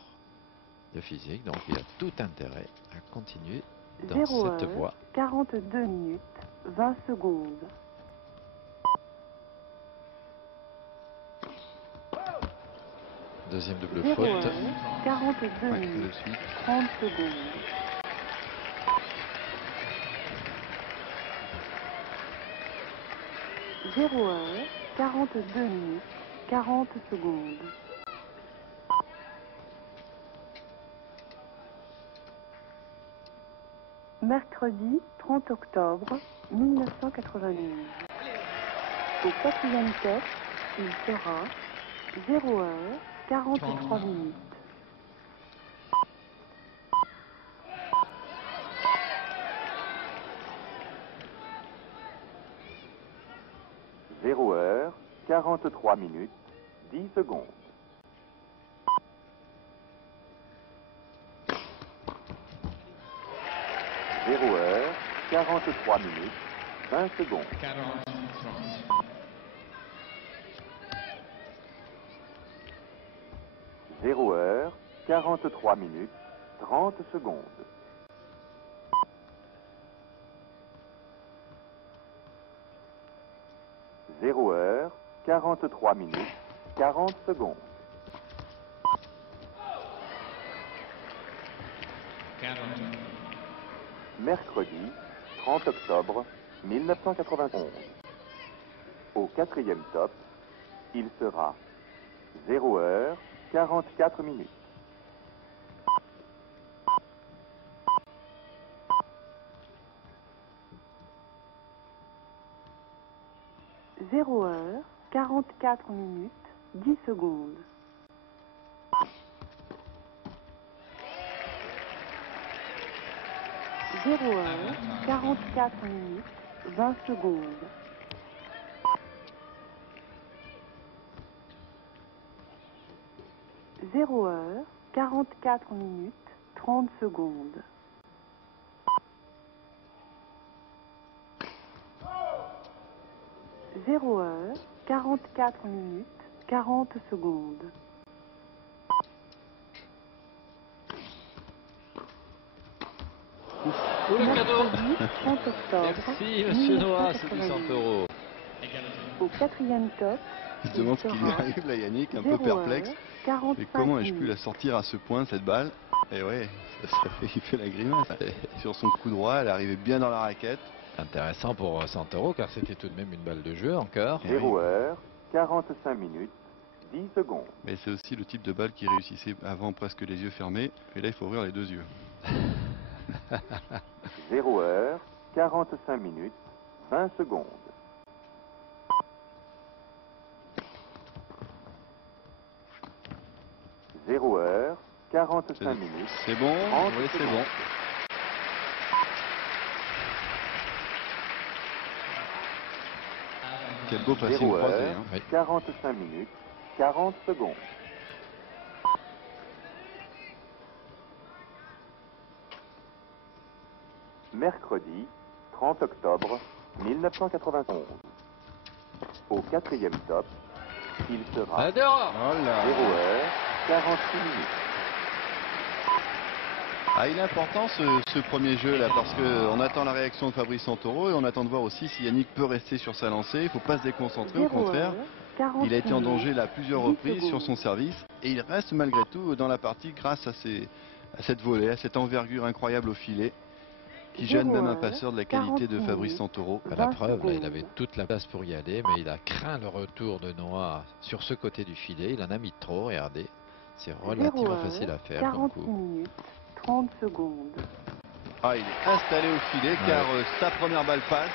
de physique, donc il a tout intérêt à continuer dans 0 cette heure, voie. 42 minutes, 20 secondes. Deuxième double 0 faute. heure, 42 Ouais, minutes, de suite. 30 secondes. Zéro heure, 42 minutes, 40 secondes. Mercredi 30 octobre 1992. Au quatrième set, il sera 0 heure, 43 minutes. Zéro heure, 43 minutes, 10 secondes. Zéro heure, 43 minutes, 20 secondes. 0 heure, 43 minutes, 30 secondes. 0 heure, 43 minutes, 40 secondes. Mercredi, 30 octobre 1991. Au 4e top, il sera 0 heure, 44 minutes. Zéro heure, 44 minutes, 10 secondes. Zéro heure, 44 minutes, 20 secondes. Zéro heure, 44 minutes, 30 secondes. Zéro heure, 44 minutes, 40 secondes. Oh, le cadeau. Mercredi, 30 octobre. Merci, monsieur Noah, c'est du 100 €. Au 4e top, Il se demande ce qui lui arrive là, Yannick, un peu perplexe. Et comment ai-je pu la sortir à ce point, cette balle? Et ouais, il fait la grimace. Sur son coup droit, elle arrivait bien dans la raquette. Intéressant pour 100 € car c'était tout de même une balle de jeu encore. 0 heure, 45 minutes, 10 secondes. Mais c'est aussi le type de balle qui réussissait avant presque les yeux fermés. Et là, il faut ouvrir les deux yeux. 0 heure, 45 minutes, 20 secondes. Zéro heure, 45 minutes. C'est bon? 30 Oui, c'est secondes. bon. Quel beau passing 0 croisé. heure, Hein. Oui. 45 minutes, 40 secondes. Mercredi, 30 octobre 1991. Au 4e top, il sera Ah, dehors. Oh là. 0 heure, 46 minutes. Ah, il est important ce premier jeu là parce qu'on attend la réaction de Fabrice Santoro et on attend de voir aussi si Yannick peut rester sur sa lancée. Il ne faut pas se déconcentrer, au contraire. Il a été en danger là à plusieurs reprises sur son service et il reste malgré tout dans la partie grâce à cette volée, à cette envergure incroyable au filet qui gêne même un passeur de la qualité de Fabrice Santoro. La preuve, là, il avait toute la place pour y aller, mais il a craint le retour de Noah sur ce côté du filet. Il en a mis trop, regardez. C'est relativement facile à faire comme 40 coup. minutes, 30 secondes. Ah, il est installé au filet car sa première balle passe.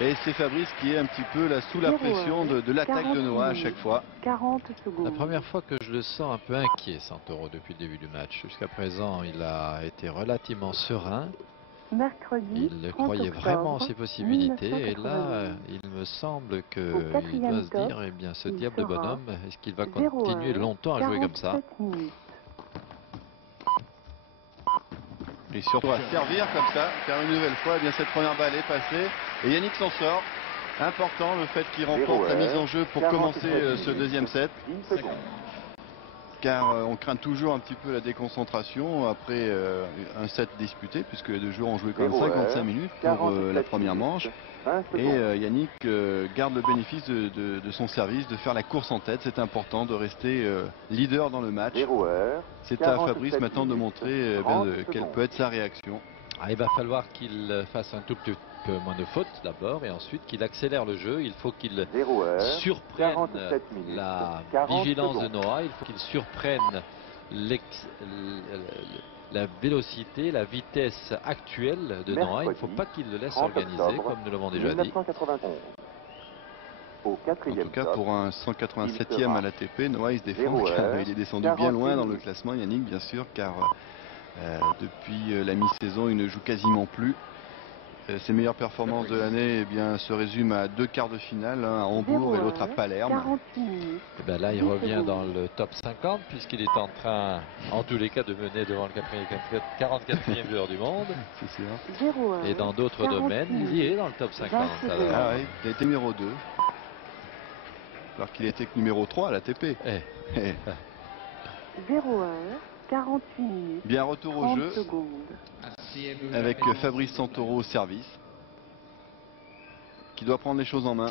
Et c'est Fabrice qui est un petit peu là sous la pression de l'attaque de Noah à chaque fois. 40 secondes. La première fois que je le sens un peu inquiet, Santoro, depuis le début du match. Jusqu'à présent, il a été relativement serein. Mercredi, Il 30 croyait octobre, vraiment en ses possibilités. Et là, 1991. il me semble qu'il Au quatrième doit se top, dire, eh bien, ce il diable de sera bonhomme, est-ce qu'il va 0 continuer heure, longtemps à jouer comme ça? 47 minutes. Et surtout à servir comme ça, car une nouvelle fois, eh bien, cette première balle est passée. Et Yannick s'en sort. Important le fait qu'il remporte sa mise en jeu pour commencer ce deuxième set. 10 secondes. Car on craint toujours un petit peu la déconcentration après un set disputé, puisque les deux joueurs ont joué quand même 55 minutes pour la première manche. Et Yannick garde le bénéfice de son service, de faire la course en tête. C'est important de rester leader dans le match. 0 heure, C'est à Fabrice maintenant de montrer quelle peut être sa réaction. Ah, il va falloir qu'il fasse un tout petit peu moins de fautes d'abord et ensuite qu'il accélère le jeu. Il faut qu'il 0 heure, surprenne 47 minutes, la 40 vigilance secondes. de Noah. Il faut qu'il surprenne la vélocité, la vitesse actuelle de Noah. Il ne faut pas qu'il le laisse 30 s'organiser octobre comme nous l'avons déjà dit. 1991. Au En 4e tout cas, top, pour un 187e à l'ATP, Noah il se défend 0 car heure, il est descendu 46 bien loin dans le minutes. classement, Yannick, bien sûr, car depuis la mi-saison, il ne joue quasiment plus. Ses meilleures performances de l'année eh bien, se résument à 2 quarts de finale, un à Hambourg et l'autre à Palerme. 48 minutes. Et ben là, il revient dans le top 50 puisqu'il est en train, en tous les cas, de mener devant le 44e joueur du monde. C'est sûr. 0 heure, Et dans d'autres 40 domaines, il y est dans le top 50. Alors, Ah oui, il a été numéro 2. Alors qu'il était que numéro 3 à l'ATP. eh, 0 heure, 48 minutes, Bien, retour au 30 jeu secondes. avec Fabrice Santoro au service, qui doit prendre les choses en main.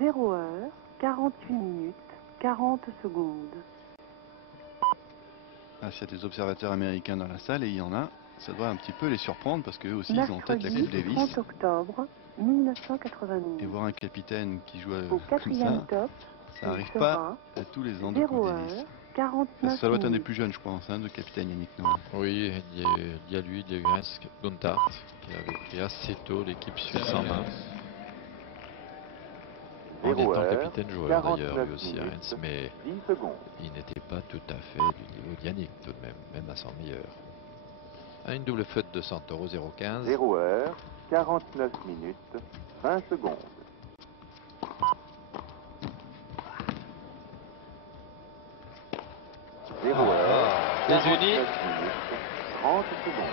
0 heure, 48 minutes, 40 secondes. Ah, s'il y a des observateurs américains dans la salle, et il y en a, ça doit un petit peu les surprendre parce qu'eux aussi ils ont en tête la Coupe Mercredi Davis. 30 octobre 1992. Et voir un capitaine qui joue Au comme quatrième ça, top, ça il n'arrive sera pas à tous les ans de 0 Coupe Davis. heure, 49 Ça doit être un des minutes. plus jeunes, je pense, hein, de capitaine Yannick Noah. Oui, il y a lui, il y a eu Heinz Guntart qui avait pris assez tôt l'équipe suisse en main. En 0 étant heure, capitaine joueur d'ailleurs, 49 lui aussi minutes, Heinz, mais 10 secondes. il n'était pas tout à fait du niveau d'Yannick tout de même, même à son meilleur. Une double faute de Santoro, 0,15. 0 heure, 49 minutes, 20 secondes. Les unis. 30 secondes.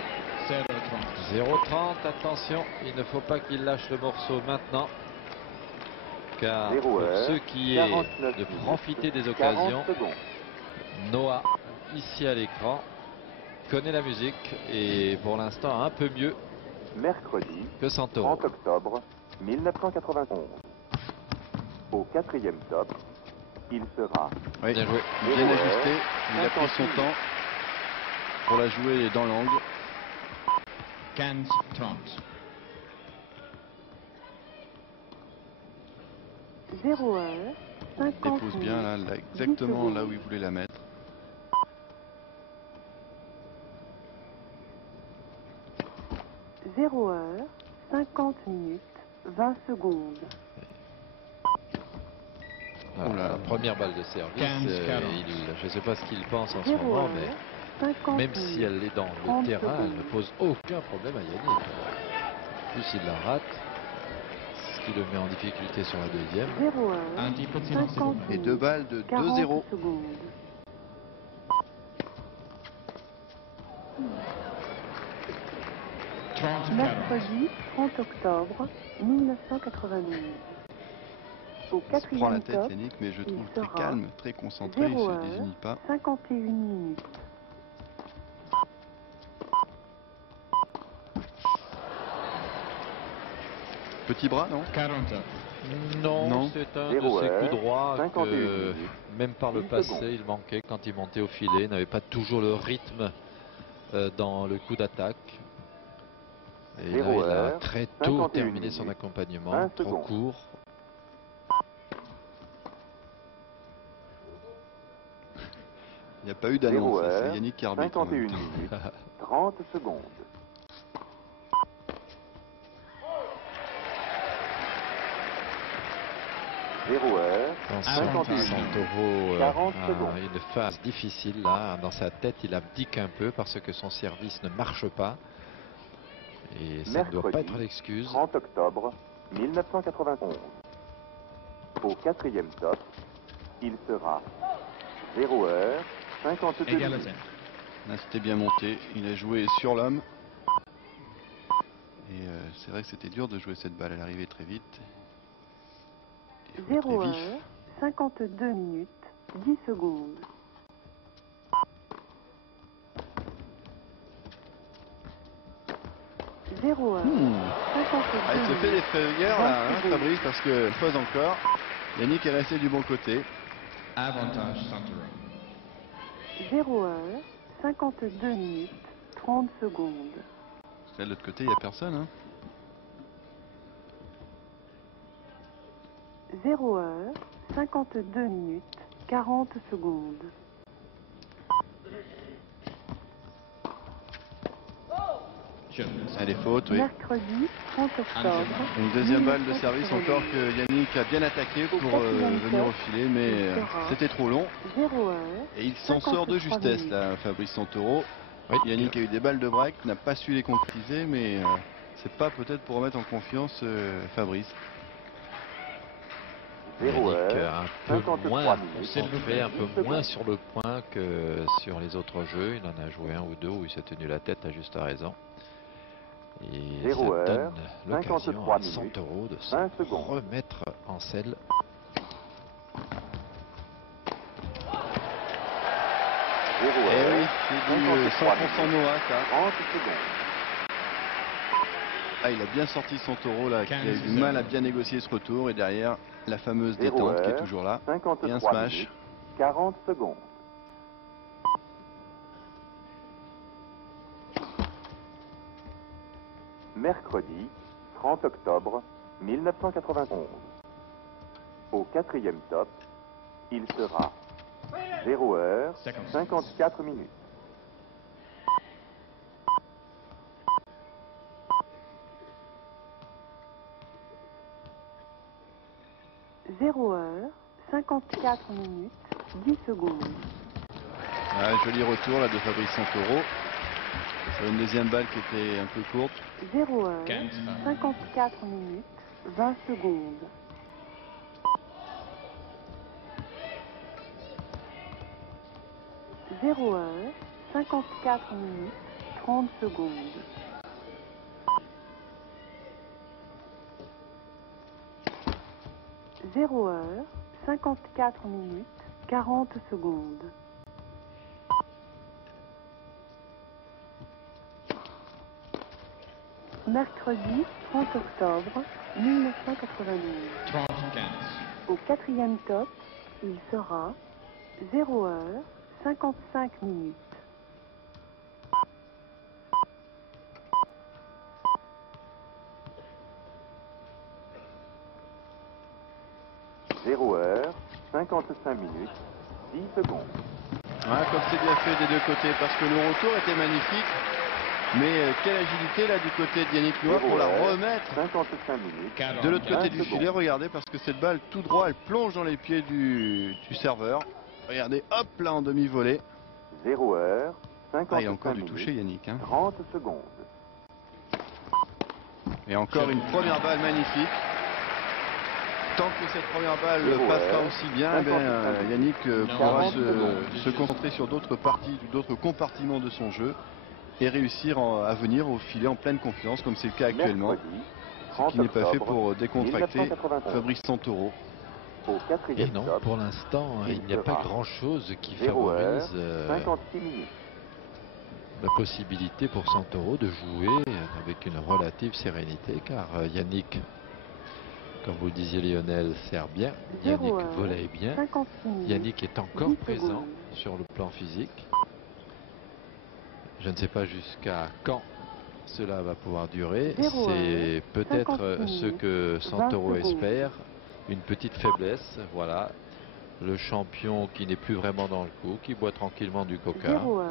0,30, attention, il ne faut pas qu'il lâche le morceau maintenant. Car 0 pour heure, ce qui est 49 de profiter des minutes, occasions, 40 secondes. Noah, ici à l'écran, connaît la musique et pour l'instant un peu mieux Mercredi, que Santoro. 30 octobre 1991. Au quatrième top, il sera Oui, Bien joué. bien ajusté, il a pris son temps pour la jouer dans l'angle. 15-30. 0 heure, Il 50 dépose bien là, minutes, exactement 10 là où il voulait la mettre. 0 heure, 50 minutes, 20 secondes. Voilà, Oula. la première balle de service, 15-40. je ne sais pas ce qu'il pense en ce 0 moment, heure, mais 50 même si elle est dans le 30 terrain, elle ne secondes. pose aucun problème à Yannick. En plus, il la rate, ce qui le met en difficulté sur la deuxième. 0 heure, Un petit peu de silence, s'il vous 50 plaît. Et deux balles de 40 2-0. secondes. Mercredi 30 octobre 1992. Au Il se prend la quatrième tête top, Yannick, mais je il trouve très sera calme, très concentré, il 0 se heure, désunit pas. 51 minutes. Petit bras, non 40. Non, Non. c'est un de 0 ces heure, coups droits 51 que, minutes, même par le 10 passé, secondes. il manquait quand il montait au filet. Il n'avait pas toujours le rythme dans le coup d'attaque. Et 0 là, il a heure, très tôt 51 terminé son minutes, accompagnement, 20 trop secondes. court. Il n'y a pas eu 0 d'annonce, là, c'est heure, Yannick qui arbitre en 51 même temps. minutes, 30 secondes. 0 heure, Attention, 51 Santoro 40 a secondes. une phase difficile là. Dans sa tête, il abdique un peu parce que son service ne marche pas. Et ça ne doit pas Mercredi, être l'excuse. 30 octobre 1991. Au quatrième top, il sera 0 heure, 52 Égalité. minutes. Là, c'était bien monté, il a joué sur l'homme. Et c'est vrai que c'était dur de jouer cette balle, elle arrivait très vite. Et 0 très vif. heure, 52 minutes, 10 secondes. 0 heure, 52 Ah, il se fait des minutes, frayeurs là, 20 hein, secondes. Fabrice, parce que une fois encore, Yannick est resté du bon côté. Avantage Santoro. 0 heure, 52 minutes, 30 secondes. Là, de l'autre côté, il n'y a personne. Hein. 0 heure, 52 minutes, 40 secondes. Elle est faute, oui. Mercredi 30 octobre. Une deuxième balle de service encore que Yannick a bien attaqué Au pour quatrième venir top, au filet, mais il sera c'était trop long. 0 heure, Et il s'en sort de 53 justesse minutes. là, Fabrice Santoro. Oui. Yannick a eu des balles de break, n'a pas su les concrétiser, mais c'est pas peut-être pour remettre en confiance Fabrice. 0 Yannick heure, un peu 53 moins minutes, concentré, un peu 10 moins secondes. sur le point que sur les autres jeux. Il en a joué un ou deux où il s'est tenu la tête à juste raison. Et 0 ça donne heure, l'occasion 53 à minutes, Santoro de se 20 secondes. remettre en selle. Zéro Eh heure, oui, c'est du 53 100% Noah ça. 30 secondes. Ah, il a bien sorti son taureau là, qui a eu du 15 mal à bien négocier ce retour et derrière La fameuse 0 détente qui est heure, toujours là. 53 Et un smash. minutes, 40 secondes. Mercredi 30 octobre 1991. Au quatrième top, il sera 0 heure 54 minutes. Zéro heure, 54 minutes, 10 secondes. Joli retour là de Fabrice Santoro. Sur une deuxième balle qui était un peu courte. 0 heure, 54 minutes, 20 secondes. Zéro heure, 54 minutes, 30 secondes. Zéro heure, 54 minutes, 40 secondes. Mercredi 30 octobre 1992. 30 15. Au quatrième top, il sera 0 heure 55 minutes. Zéro heure 55 minutes, 10 secondes. Comme c'est bien fait des deux côtés parce que le retour était magnifique. Mais quelle agilité là du côté de Yannick Noah pour la remettre 55 minutes, de l'autre côté du 20 filet. secondes. Regardez, parce que cette balle tout droit, elle plonge dans les pieds du serveur. Regardez, hop là en demi-volée. 0 heure 55 Il a encore du minutes, toucher Yannick. 30 secondes. Et encore une première balle magnifique. Tant que cette première balle ne passe pas aussi bien, Yannick pourra se concentrer sur d'autres parties, d'autres compartiments de son jeu et réussir à venir au filet en pleine confiance, comme c'est le cas actuellement. Mercredi, Ce 30 qui n'est pas fait octobre pour décontracter 1991. Fabrice Santoro. Au Et quatrième non, top, pour l'instant, il n'y a pas grand-chose qui 0 heure favorise 56 minutes. la possibilité pour Santoro de jouer avec une relative sérénité, car Yannick, comme vous le disiez Lionel, sert bien, Yannick 0 heure, volaille bien, 56 minutes, Yannick est encore 10 présent secondes. sur le plan physique. Je ne sais pas jusqu'à quand cela va pouvoir durer. 0 C'est heure, peut-être 56 ce que Santoro 20 secondes. espère, une petite faiblesse, voilà. Le champion qui n'est plus vraiment dans le coup, qui boit tranquillement du coca. 0 heure,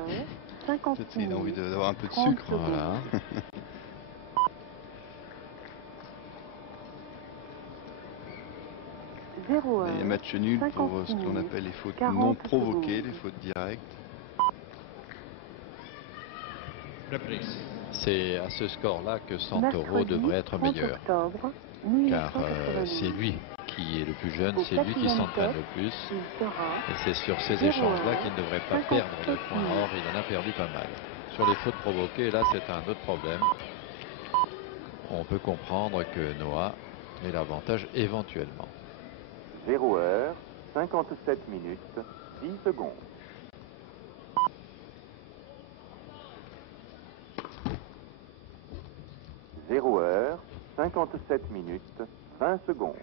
56 Peut-être qu'il a envie minutes, d'avoir un peu de 30 sucre. secondes. Voilà. Zéro heure, Et match nul pour 56 ce que l'on minutes, appelle les fautes 40 non provoquées, secondes. les fautes directes. Reprise. C'est à ce score-là que Santoro Mercredi, devrait être 30 meilleur. octobre Car 1992. c'est lui qui est le plus jeune, Au c'est lui qui quatrième s'entraîne top, le plus. il sera Et c'est sur ces 0 échanges-là heure, qu'il ne devrait pas 57 perdre de points. minutes. Or, il en a perdu pas mal. Sur les fautes provoquées, là, c'est un autre problème. On peut comprendre que Noah ait l'avantage éventuellement. 0 heure 57 minutes, 10 secondes. Zéro heure 57 minutes, 20 secondes.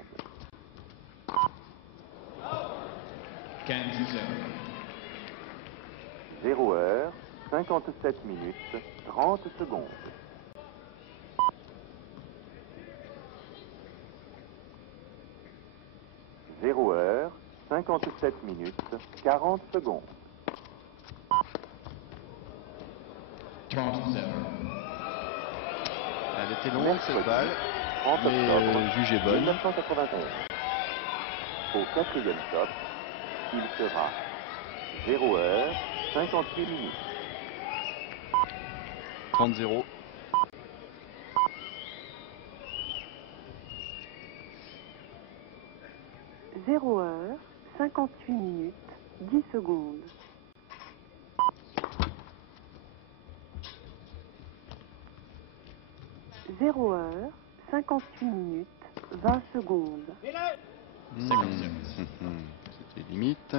15 0. 0 heure 57 minutes, 30 secondes. Zéro heure 57 minutes, 40 secondes. 30 0. Elle était longue cette balle, 30 octobre mais jugée bonne. 1991. Au quatrième top, il sera 0 heure 58 minutes. 30-0. Zéro heure, 58 minutes, 10 secondes. Zéro heure, 58 minutes, 20 secondes. C'était limite.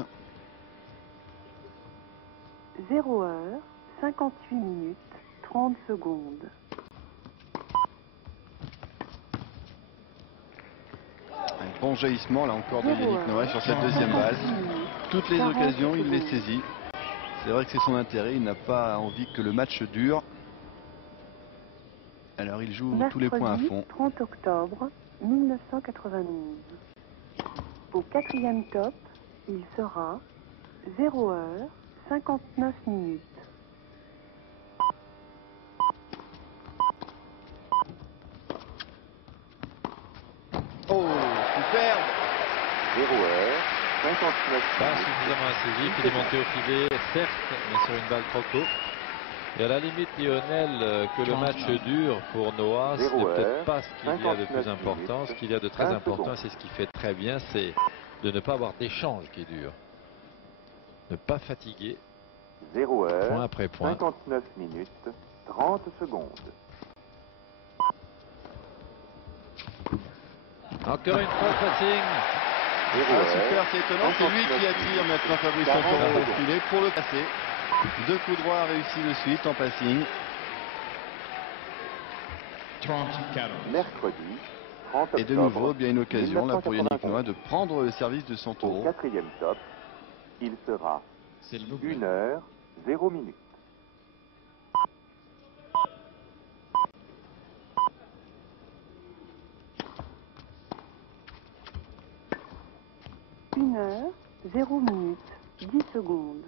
0 heure, 58 minutes, 30 secondes. Grand jaillissement là encore de Yannick Noah sur cette deuxième balle. Toutes les occasions, il les saisit. C'est vrai que c'est son intérêt, il n'a pas envie que le match dure. Alors il joue tous les points à fond. 30 octobre 1992. Au quatrième top, il sera 0h59 minutes. Oh, super! 0h59 Pas minutes. suffisamment incisif, il est monté au filet, certes, mais sur une balle trop courte. Et à la limite, Lionel, que le match dure pour Noah, ce n'est peut-être pas ce qu'il y a de plus important. Ce qu'il y a de très important, c'est ce qu'il fait très bien, c'est de ne pas avoir d'échange qui dure. Ne pas fatiguer, 0h point après point. 59 minutes 30 secondes. Encore une fois, le passing. Ah, super, c'est étonnant, c'est lui qui attire maintenant Fabrice Santoro au filet pour le passer. Deux coups droits réussis de suite en passing. 30 carats. Mercredi 30 octobre. Et de nouveau, bien une occasion là pour Yannick 1991. Noah de prendre le service de Au Santoro. quatrième top, il sera S'il vous plaît. 1h0 minutes. Une heure, 0 minutes, 10 secondes.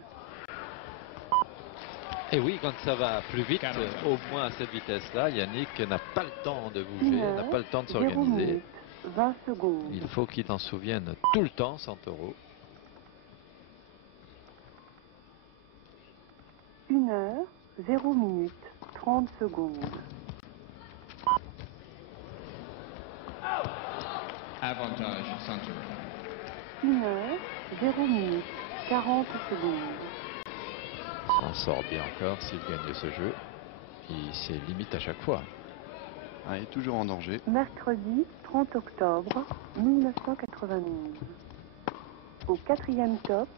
Et oui, quand ça va plus vite, au moins à cette vitesse-là, Yannick n'a pas le temps de bouger, n'a pas le temps de 0 s'organiser. minutes, 20 secondes. Il faut qu'il s'en souvienne tout le temps, Santoro. 1h, 0 minutes, 30 secondes. Avantage Santoro. 1h, 0 minutes, 40 secondes. S'en sort bien encore s'il gagne ce jeu. C'est limite à chaque fois. Ah, il est toujours en danger. Mercredi 30 octobre 1992. Au quatrième top,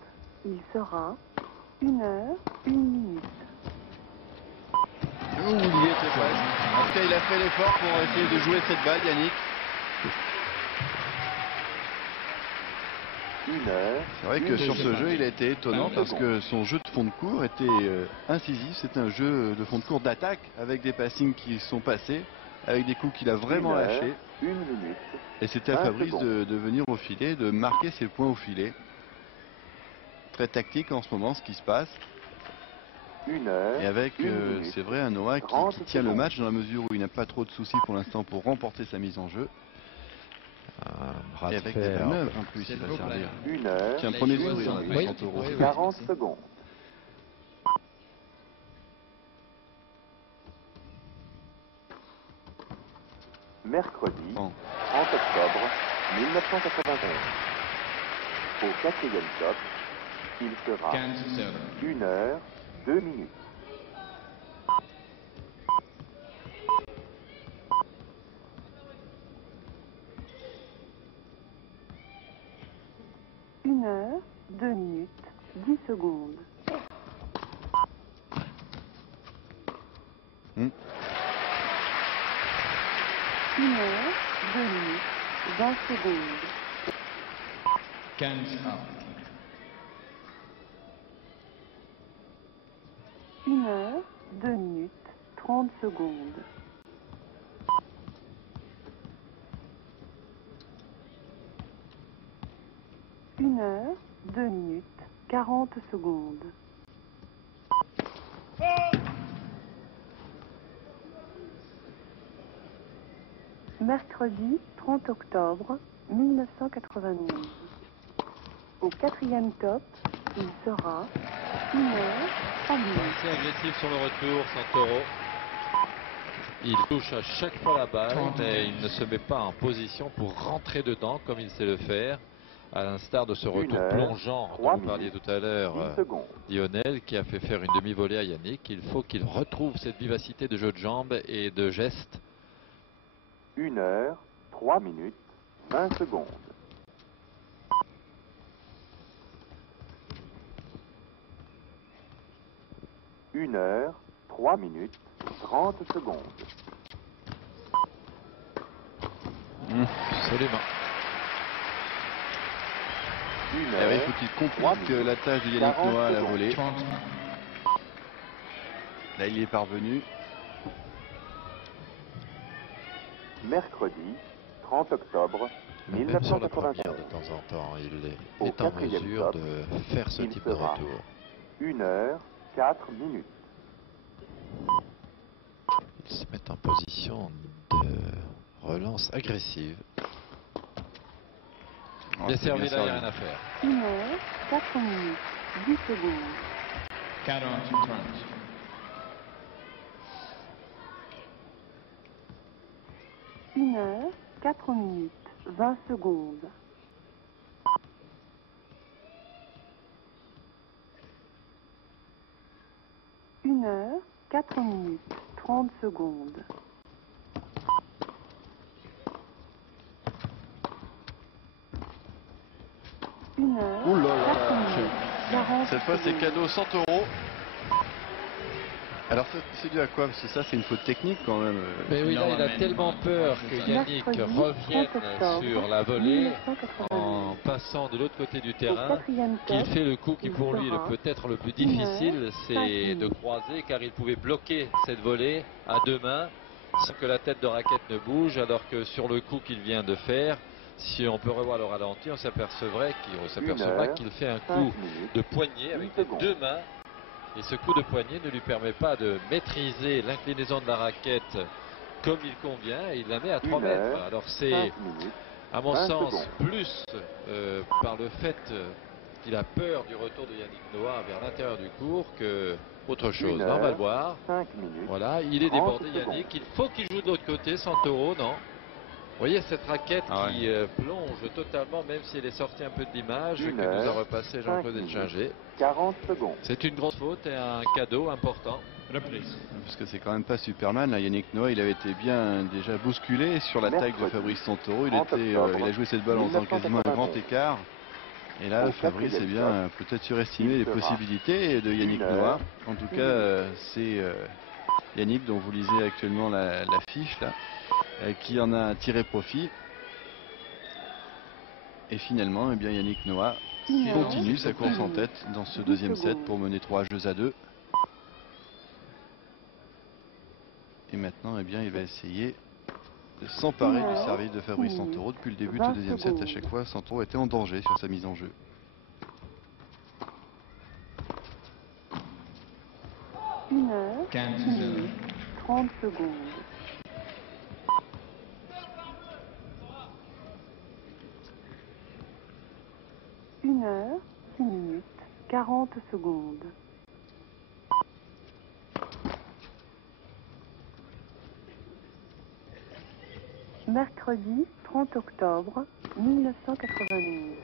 il sera 1h, 1 minute. Ouh, il y était pas. En tout cas, il a fait l'effort pour essayer de jouer cette balle, Yannick. 1h. C'est vrai que sur ce jeu, il a été étonnant parce que son jeu de fond de cours était incisif. C'était un jeu de fond de cours d'attaque avec des passings qui sont passés, avec des coups qu'il a vraiment lâchés. 1 minute. Et c'était à 20 Fabrice secondes. de venir au filet, de marquer ses points au filet. Très tactique en ce moment ce qui se passe. 1h. Et avec, 1 minute, c'est vrai, un Noah qui 30 tient le secondes. match dans la mesure où il n'a pas trop de soucis pour l'instant pour remporter sa mise en jeu. Un bras Et de avec des fer. manœuvres en plus, il va servir. 1h. Tiens, prenez le sourire là, de Oui. Santoro. 40 secondes. Mercredi Bon. 30 octobre 1991. Au quatrième top, il sera 15-0. 1h02 minutes. Une heure, 2 minutes, 10 secondes. Hmm. 1 heure, 2 minutes, 20 secondes. 15 up. 1 heure, 2 minutes, 30 secondes. 1 heure, 2 minutes, 40 secondes. Mercredi 30 octobre 1992. Au quatrième top, il sera 1 heure, 3 minutes. Assez agressif sur le retour, Santoro. Il touche à chaque fois la balle, mais il ne se met pas en position pour rentrer dedans comme il sait le faire. À l'instar de ce retour heure, plongeant 3 dont vous parliez minutes, tout à l'heure, 10 secondes. Lionel, qui a fait faire une demi-volée à Yannick. Il faut qu'il retrouve cette vivacité de jeu de jambes et de gestes. 1 heure, 3 minutes, 20 secondes. 1 heure, 3 minutes, 30 secondes. Absolument. il faut-il comprendre que la tâche de Yannick Noah à la volée. 30. Là, il y est parvenu. Mercredi 30 octobre Même sur la première, 1991. de temps en temps, il Au est en quatrième mesure top, de faire ce il type de sera retour. 1 heure 4 minutes. Il se met en position de relance agressive. Oh, Bien c'est servi, là, il n'y a servi. rien à faire. 1 heure 4 minutes 10 secondes. 40, 30. 1 heure 4 minutes 20 secondes. 1 heure 4 minutes 30 secondes. 1 heure Ouh là là 4 là. minutes 40 Cette fois, c'est secondes. cadeau 100 €. Alors, c'est dû à quoi? Parce que ça, c'est une faute technique quand même. Mais oui, là, il a Normalement, tellement peur que Yannick Mercredi, revienne 30 octobre, sur la volée 1989. en passant de l'autre côté du Au terrain, quatrième qu'il top, fait le coup qui il pour lui est sera peut-être le plus 1 heure, difficile, 5 c'est de minutes. croiser, car il pouvait bloquer cette volée à deux mains sans que la tête de raquette ne bouge, alors que sur le coup qu'il vient de faire, si on peut revoir le ralenti, on s'apercevra qu'il fait un 5 coup minutes de poignet avec 10 les secondes. deux mains. Et ce coup de poignet ne lui permet pas de maîtriser l'inclinaison de la raquette comme il convient, et il la met à 3 1 mètres. heure, Alors c'est, 5 minutes à mon 20 sens, secondes. plus par le fait qu'il a peur du retour de Yannick Noah vers l'intérieur du cours que autre chose. 1 Là, on va le heure, voir. 5 minutes. Voilà, il est 30 débordé secondes. Yannick. Il faut qu'il joue de l'autre côté, Santoro, non? Vous voyez cette raquette Ah ouais. qui plonge totalement, même si elle est sortie un peu de l'image, que 1 nous a heure, repassé 5 Jean-Claude minutes. Etchinger. 40 secondes. C'est une grosse faute et un cadeau important. Reprise. Parce que c'est quand même pas Superman. Là, Yannick Noah, il avait été bien déjà bousculé sur l'attaque de Mercredi, Fabrice Santoro. 30 octobre, Il a joué cette balle en faisant quasiment un grand 1991. écart. Et là, Au Fabrice quatrième bien peut-être surestimé il les sera possibilités de Yannick 1 heure, Noah. En tout 6 cas, minutes. c'est Yannick dont vous lisez actuellement la fiche là, qui en a tiré profit. Et finalement, eh bien, Yannick Noah 1 heure, continue sa course en tête dans ce 10 deuxième set secondes. pour mener 3 jeux à 2. Et maintenant, eh bien, il va essayer de s'emparer du service de Fabrice Santoro. Depuis le début de ce 20 deuxième set, à secondes. chaque fois, Santoro était en danger sur sa mise en jeu. 1 heure 15 6 minutes 30 secondes. 1 heure 6 minutes 40 secondes. Mercredi 30 octobre 1992.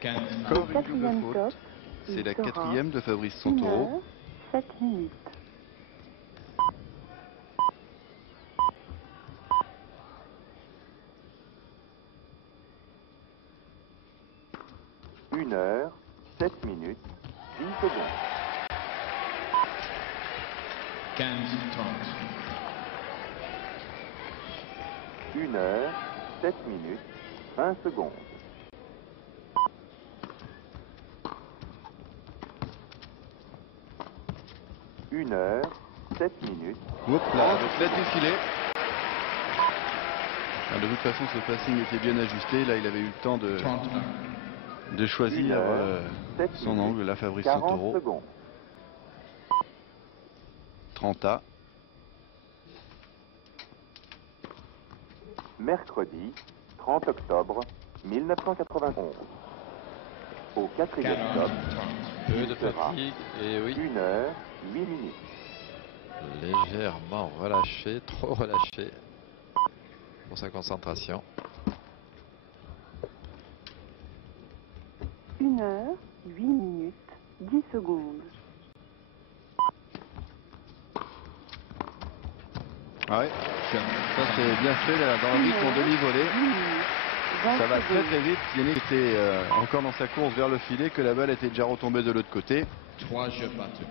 15. Au Encore une double quatrième faute. top, C'est il la sera quatrième de Fabrice 1 Santoro. heure 7 minutes. Une heure, 7 minutes, 10 secondes. 15, 30. 1 heure, 7 minutes, 20 secondes. 1 heure, 7 minutes. Hop là, avec l'aide du filet. Ah, de toute façon, ce passing était bien ajusté. Là, il avait eu le temps de 31. choisir 1 heure, 7 son minutes, angle. Là, Fabrice 40 Santoro. secondes. 30A. Mercredi, 30 octobre 1991. Au 40, quatrième top, 30. Peu il de sera fatigue, et oui, 1 heure, 8 minutes. légèrement relâché, trop relâché pour sa concentration. 1 heure 8 minutes 10 secondes. Ah ouais, ça c'est bien fait là, dans le rythme en demi-volée. 10 minutes 20 Ça va très secondes. très vite. Yannick était encore dans sa course vers le filet, que la balle était déjà retombée de l'autre côté. 3 jeux battus.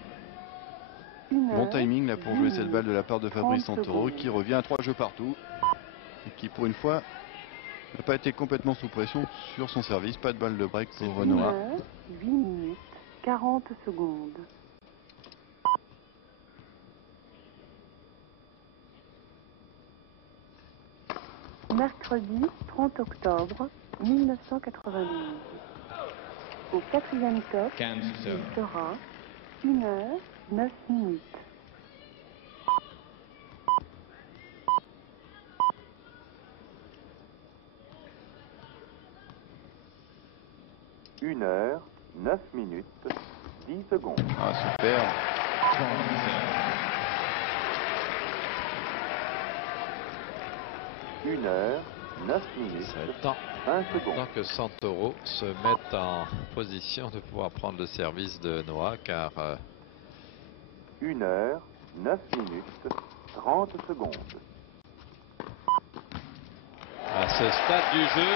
1 Bon heure, timing là pour 10 jouer cette balle de la part de Fabrice 30 Santoro, secondes. qui revient à 3 jeux partout. Et qui pour une fois Il n'a pas été complètement sous pression sur son service. Pas de balle de break pour 1 Noah. heure, 8 minutes, 40 secondes. Mercredi 30 octobre 1992. Au 4e top, 15 il serve. sera 1 heure, 9 minutes. Une heure, 9 minutes, 10 secondes. Ah, super. 1 heure, 9 minutes, Ça va être temps, 1 seconde. temps que Santoro se mette en position de pouvoir prendre le service de Noah, car 1 heure, 9 minutes, 30 secondes. à ce stade du jeu,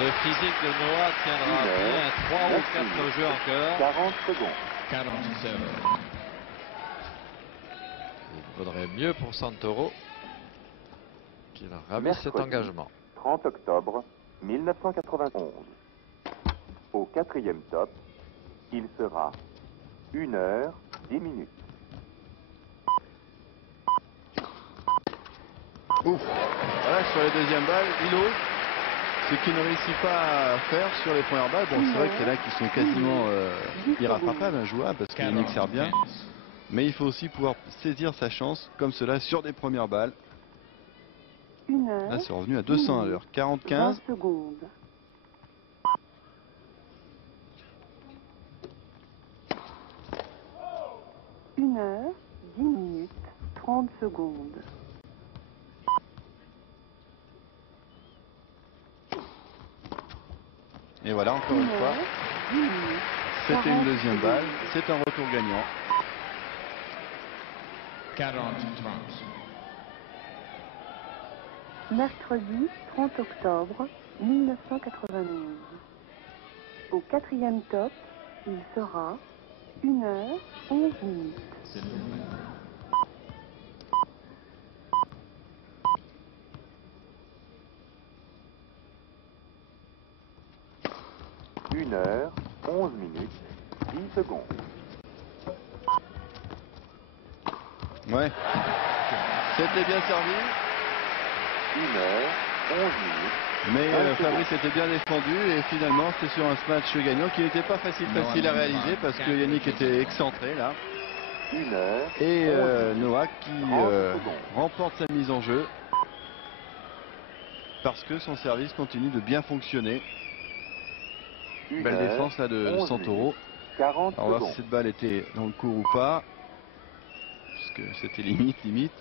le physique de Noah tiendra bien 3 ou 4 jeux encore. 40 secondes. 40 serve. Il vaudrait mieux pour Santoro qu'il ravisse cet Mercredi. engagement. 30 octobre 1991. Au 4e top, il sera 1 heure, 10 minutes. Ouf. Voilà, sur la deuxième balle, il ose. Ce qu'il ne réussit pas à faire sur les premières balles. Bon, c'est vrai qu'il y en a qui sont quasiment irrattrapables, injouables, parce que Yannick sert bien. Mais il faut aussi pouvoir saisir sa chance, comme cela, sur des premières balles. 1 heure, Là, c'est revenu à 200 à l'heure. 45. 20 secondes. Une heure, 10 minutes, 30 secondes. Et voilà, encore une fois, 10 minutes, c'était une 40 deuxième balle. secondes. C'est un retour gagnant. 40 30. Mercredi 30 octobre 1991. Au 4e top, il sera 1 heure, 11 minutes. Une heure, 11 minutes, 10 secondes. Ouais. C'était bien servi. 1 heure, 11 minutes. Mais Fabrice était bien défendu et finalement c'est sur un match gagnant qui n'était pas facile à réaliser parce que Yannick était excentré là. 1 heure, Et 11 minutes, Noah qui 30 secondes. remporte sa mise en jeu parce que son service continue de bien fonctionner. 1 Belle heure, défense là de 11 Santoro. minutes, 40 Alors on va voir si secondes. cette balle était dans le cours ou pas. Puisque c'était limite.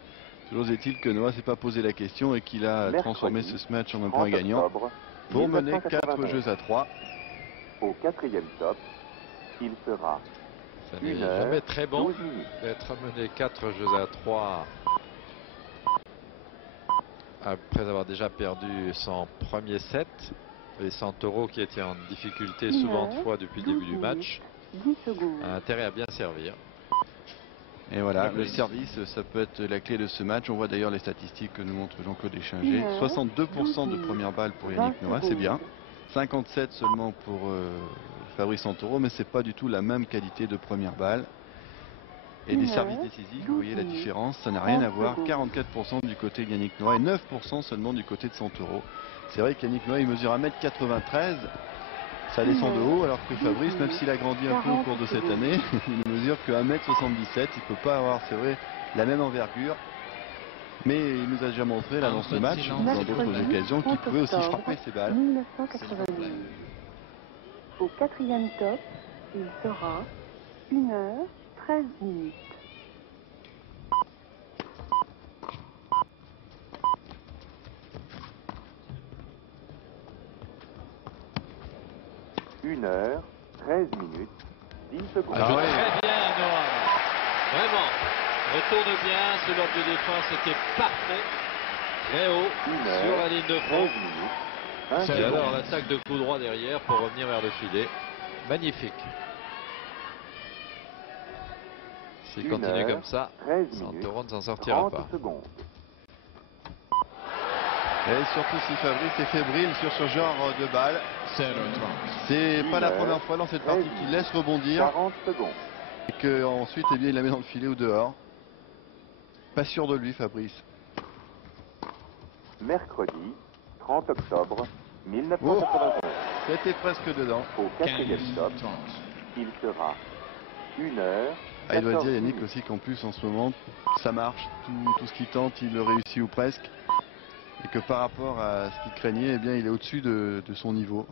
Toujours est-il que Noah s'est pas posé la question et qu'il a Mercredi, transformé ce match en un 30 point gagnant octobre pour mener 4 1991. jeux à 3. Au 4e top, il sera Ça n'est 1 heure, jamais très bon 12 minutes. d'être mené 4 jeux à 3 après avoir déjà perdu son premier set. Et Santoro, qui était en difficulté souvent de fois depuis le début du match, 10 secondes. a intérêt à bien servir. Et voilà, le service, ça peut être la clé de ce match. On voit d'ailleurs les statistiques que nous montre Jean-Claude Échinger. 62% de première balle pour Yannick Noah, c'est bien. 57 seulement pour Fabrice Santoro, mais c'est pas du tout la même qualité de première balle. Et des services décisifs, vous voyez la différence, ça n'a rien à voir. 44% du côté de Yannick Noah et 9% seulement du côté de Santoro. C'est vrai qu'Yannick Noah, il mesure 1m93. Ça descend de haut, alors que Fabrice, même s'il a grandi un peu au cours de cette année, il ne mesure que 1m77. Il ne peut pas avoir, c'est vrai, la même envergure. Mais il nous a déjà montré là dans ce match, dans d'autres occasions, qu'il pouvait aussi frapper ses balles. 1992. Au 4e top, il sera 1 heure, 13 minutes. Une heure, 13 minutes, 10 secondes. Ah, très bien Noah. Vraiment. Retourne bien. Ce lobe de défense était parfait. Très haut. 1 heure, Sur la ligne de 13 fond. minutes, 1 Et seconde. alors l'attaque de coup droit derrière pour revenir vers le filet. Magnifique. S'il 1 continue heure, comme ça, 13 minutes, Santoro ne s'en sortira 30 pas. secondes. Et surtout si Fabrice est fébrile sur ce genre de balle. 0-30. C'est pas la première fois dans cette partie qu'il laisse rebondir 40 secondes. et qu'ensuite eh bien, il la met dans le filet ou dehors. Pas sûr de lui, Fabrice. Mercredi 30 octobre 1991. C'était presque dedans. Au quatrième 15, top, 30. il sera 1h. Ah, il doit dire Yannick aussi qu'en plus en ce moment ça marche, tout ce qu'il tente il le réussit ou presque, et que par rapport à ce qu'il craignait, eh bien il est au-dessus de son niveau.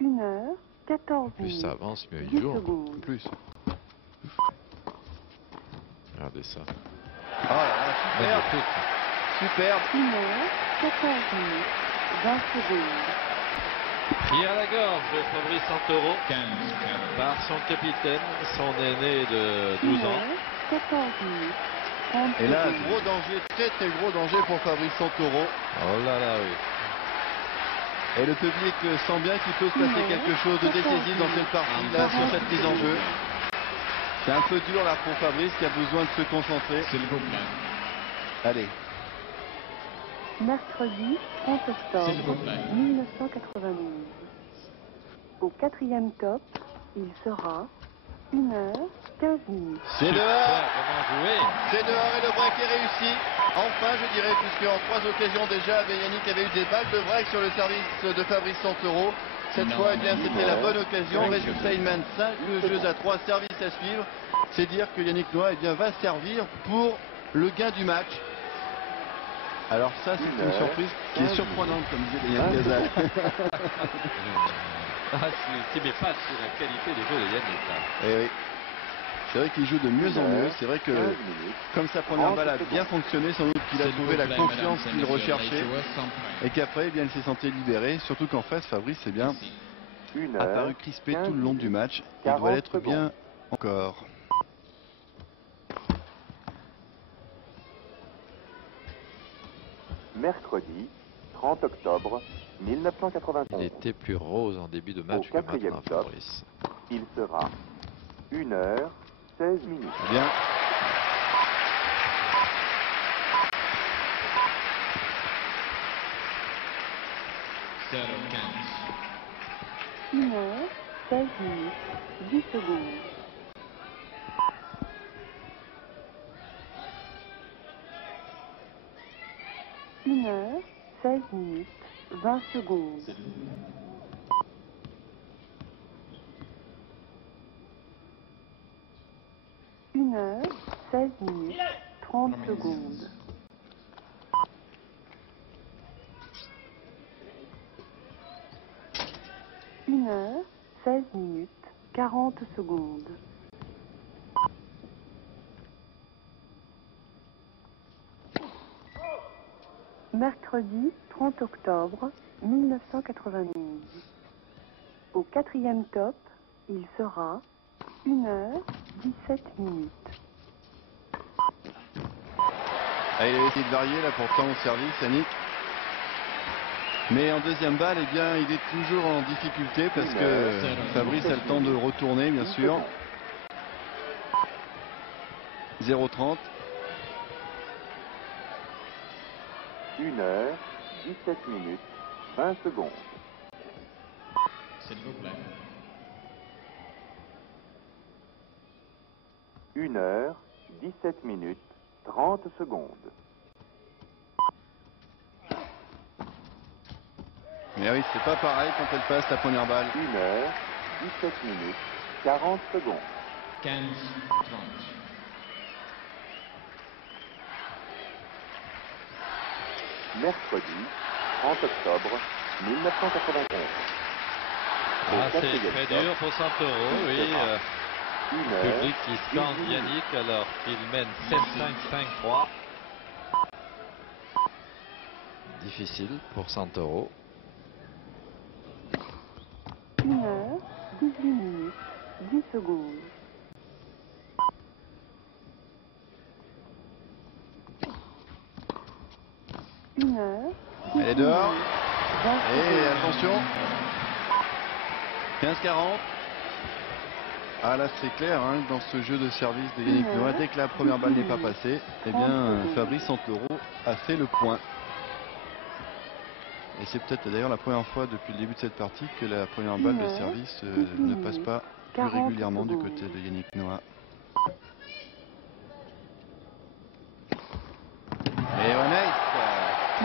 1h14 Plus ça avance, mieux 10 il joue. secondes. Plus. Regardez ça. Oh là là, superbe, Magnifique. superbe. 1h14 20 secondes. Pris à la gorge, Fabrice Santoro 15, 40. par son capitaine, son aîné de 12 ans. 14 30 Et là, secondes. gros danger, très gros danger pour Fabrice Santoro. Oh là là, oui. Et le public sent bien qu'il peut se passer quelque chose de décisif dans cette partie, là, sur cette mise en jeu. C'est un peu dur là pour Fabrice qui a besoin de se concentrer. S'il vous plaît. Allez. Mercredi 30 S'il vous octobre plaît. 1991. Au quatrième top, il sera 1h15. C'est dehors. Comment jouer? C'est dehors et le break est réussi. Enfin, je dirais, puisque en 3 occasions déjà, Yannick avait eu des balles de break sur le service de Fabrice Santoro. Cette Non, fois, eh bien, non, c'était la non. bonne occasion. Résultat, il mène 5 jeux à 3, services à suivre. C'est dire que Yannick Noah eh bien, va servir pour le gain du match. Alors ça, c'est une surprise qui est surprenante, comme disait Yann Cazal. Ah, c'est mes pattes sur la qualité des jeux de Yannick. Là. Eh oui. C'est vrai qu'il joue de mieux en mieux. C'est vrai que 15 minutes. comme sa première balle a bien fonctionné, sans doute qu'il a S'il trouvé vous la plaît, confiance mesdames et qu'il messieurs, recherchait. les joueurs sont prêts. Et qu'après, eh bien, il s'est senti libéré. Surtout qu'en face, Fabrice, c'est bien, Ici. 1h. apparu crispé 15 tout le long du minutes, match. Il 40 doit l'être secondes. bien encore. Mercredi 30 octobre Il 1991. était plus rose en début de match Au que quatrième maintenant, top. Fabrice. Il sera 1h16 minutes. Bien. Zéro 15. 1h16 10 secondes. 1h16 20 secondes. 1h16 30 secondes. 1h16 40 secondes. Mercredi 30 octobre 1991. Au quatrième top, il sera 1h17. Ah, il a essayé de varier là pourtant au service, Yannick. Mais en deuxième balle, eh bien, il est toujours en difficulté parce que Fabrice a le temps de retourner, bien sûr. 0,30. 1h17 20 secondes. S'il vous plaît. 1h17 30 secondes. Mais oui, c'est pas pareil quand elle passe la première balle. 1h17 40 secondes. 15, 30. Mercredi 30 octobre 1991. Ah, c'est très dur pour Santoro, oui. Public qui scande Yannick alors qu'il mène 7-5-5-3. Difficile pour Santoro. 1h18 10 secondes. 1h. Elle est dehors. 20 Et secondes. attention. 15-40. Ah là c'est clair, hein, dans ce jeu de service de Yannick Noah, dès que la première balle n'est pas passée, eh bien Fabrice Santoro a fait le point. Et c'est peut-être d'ailleurs la première fois depuis le début de cette partie que la première balle de service ne passe pas plus régulièrement du côté de Yannick Noah. Et René,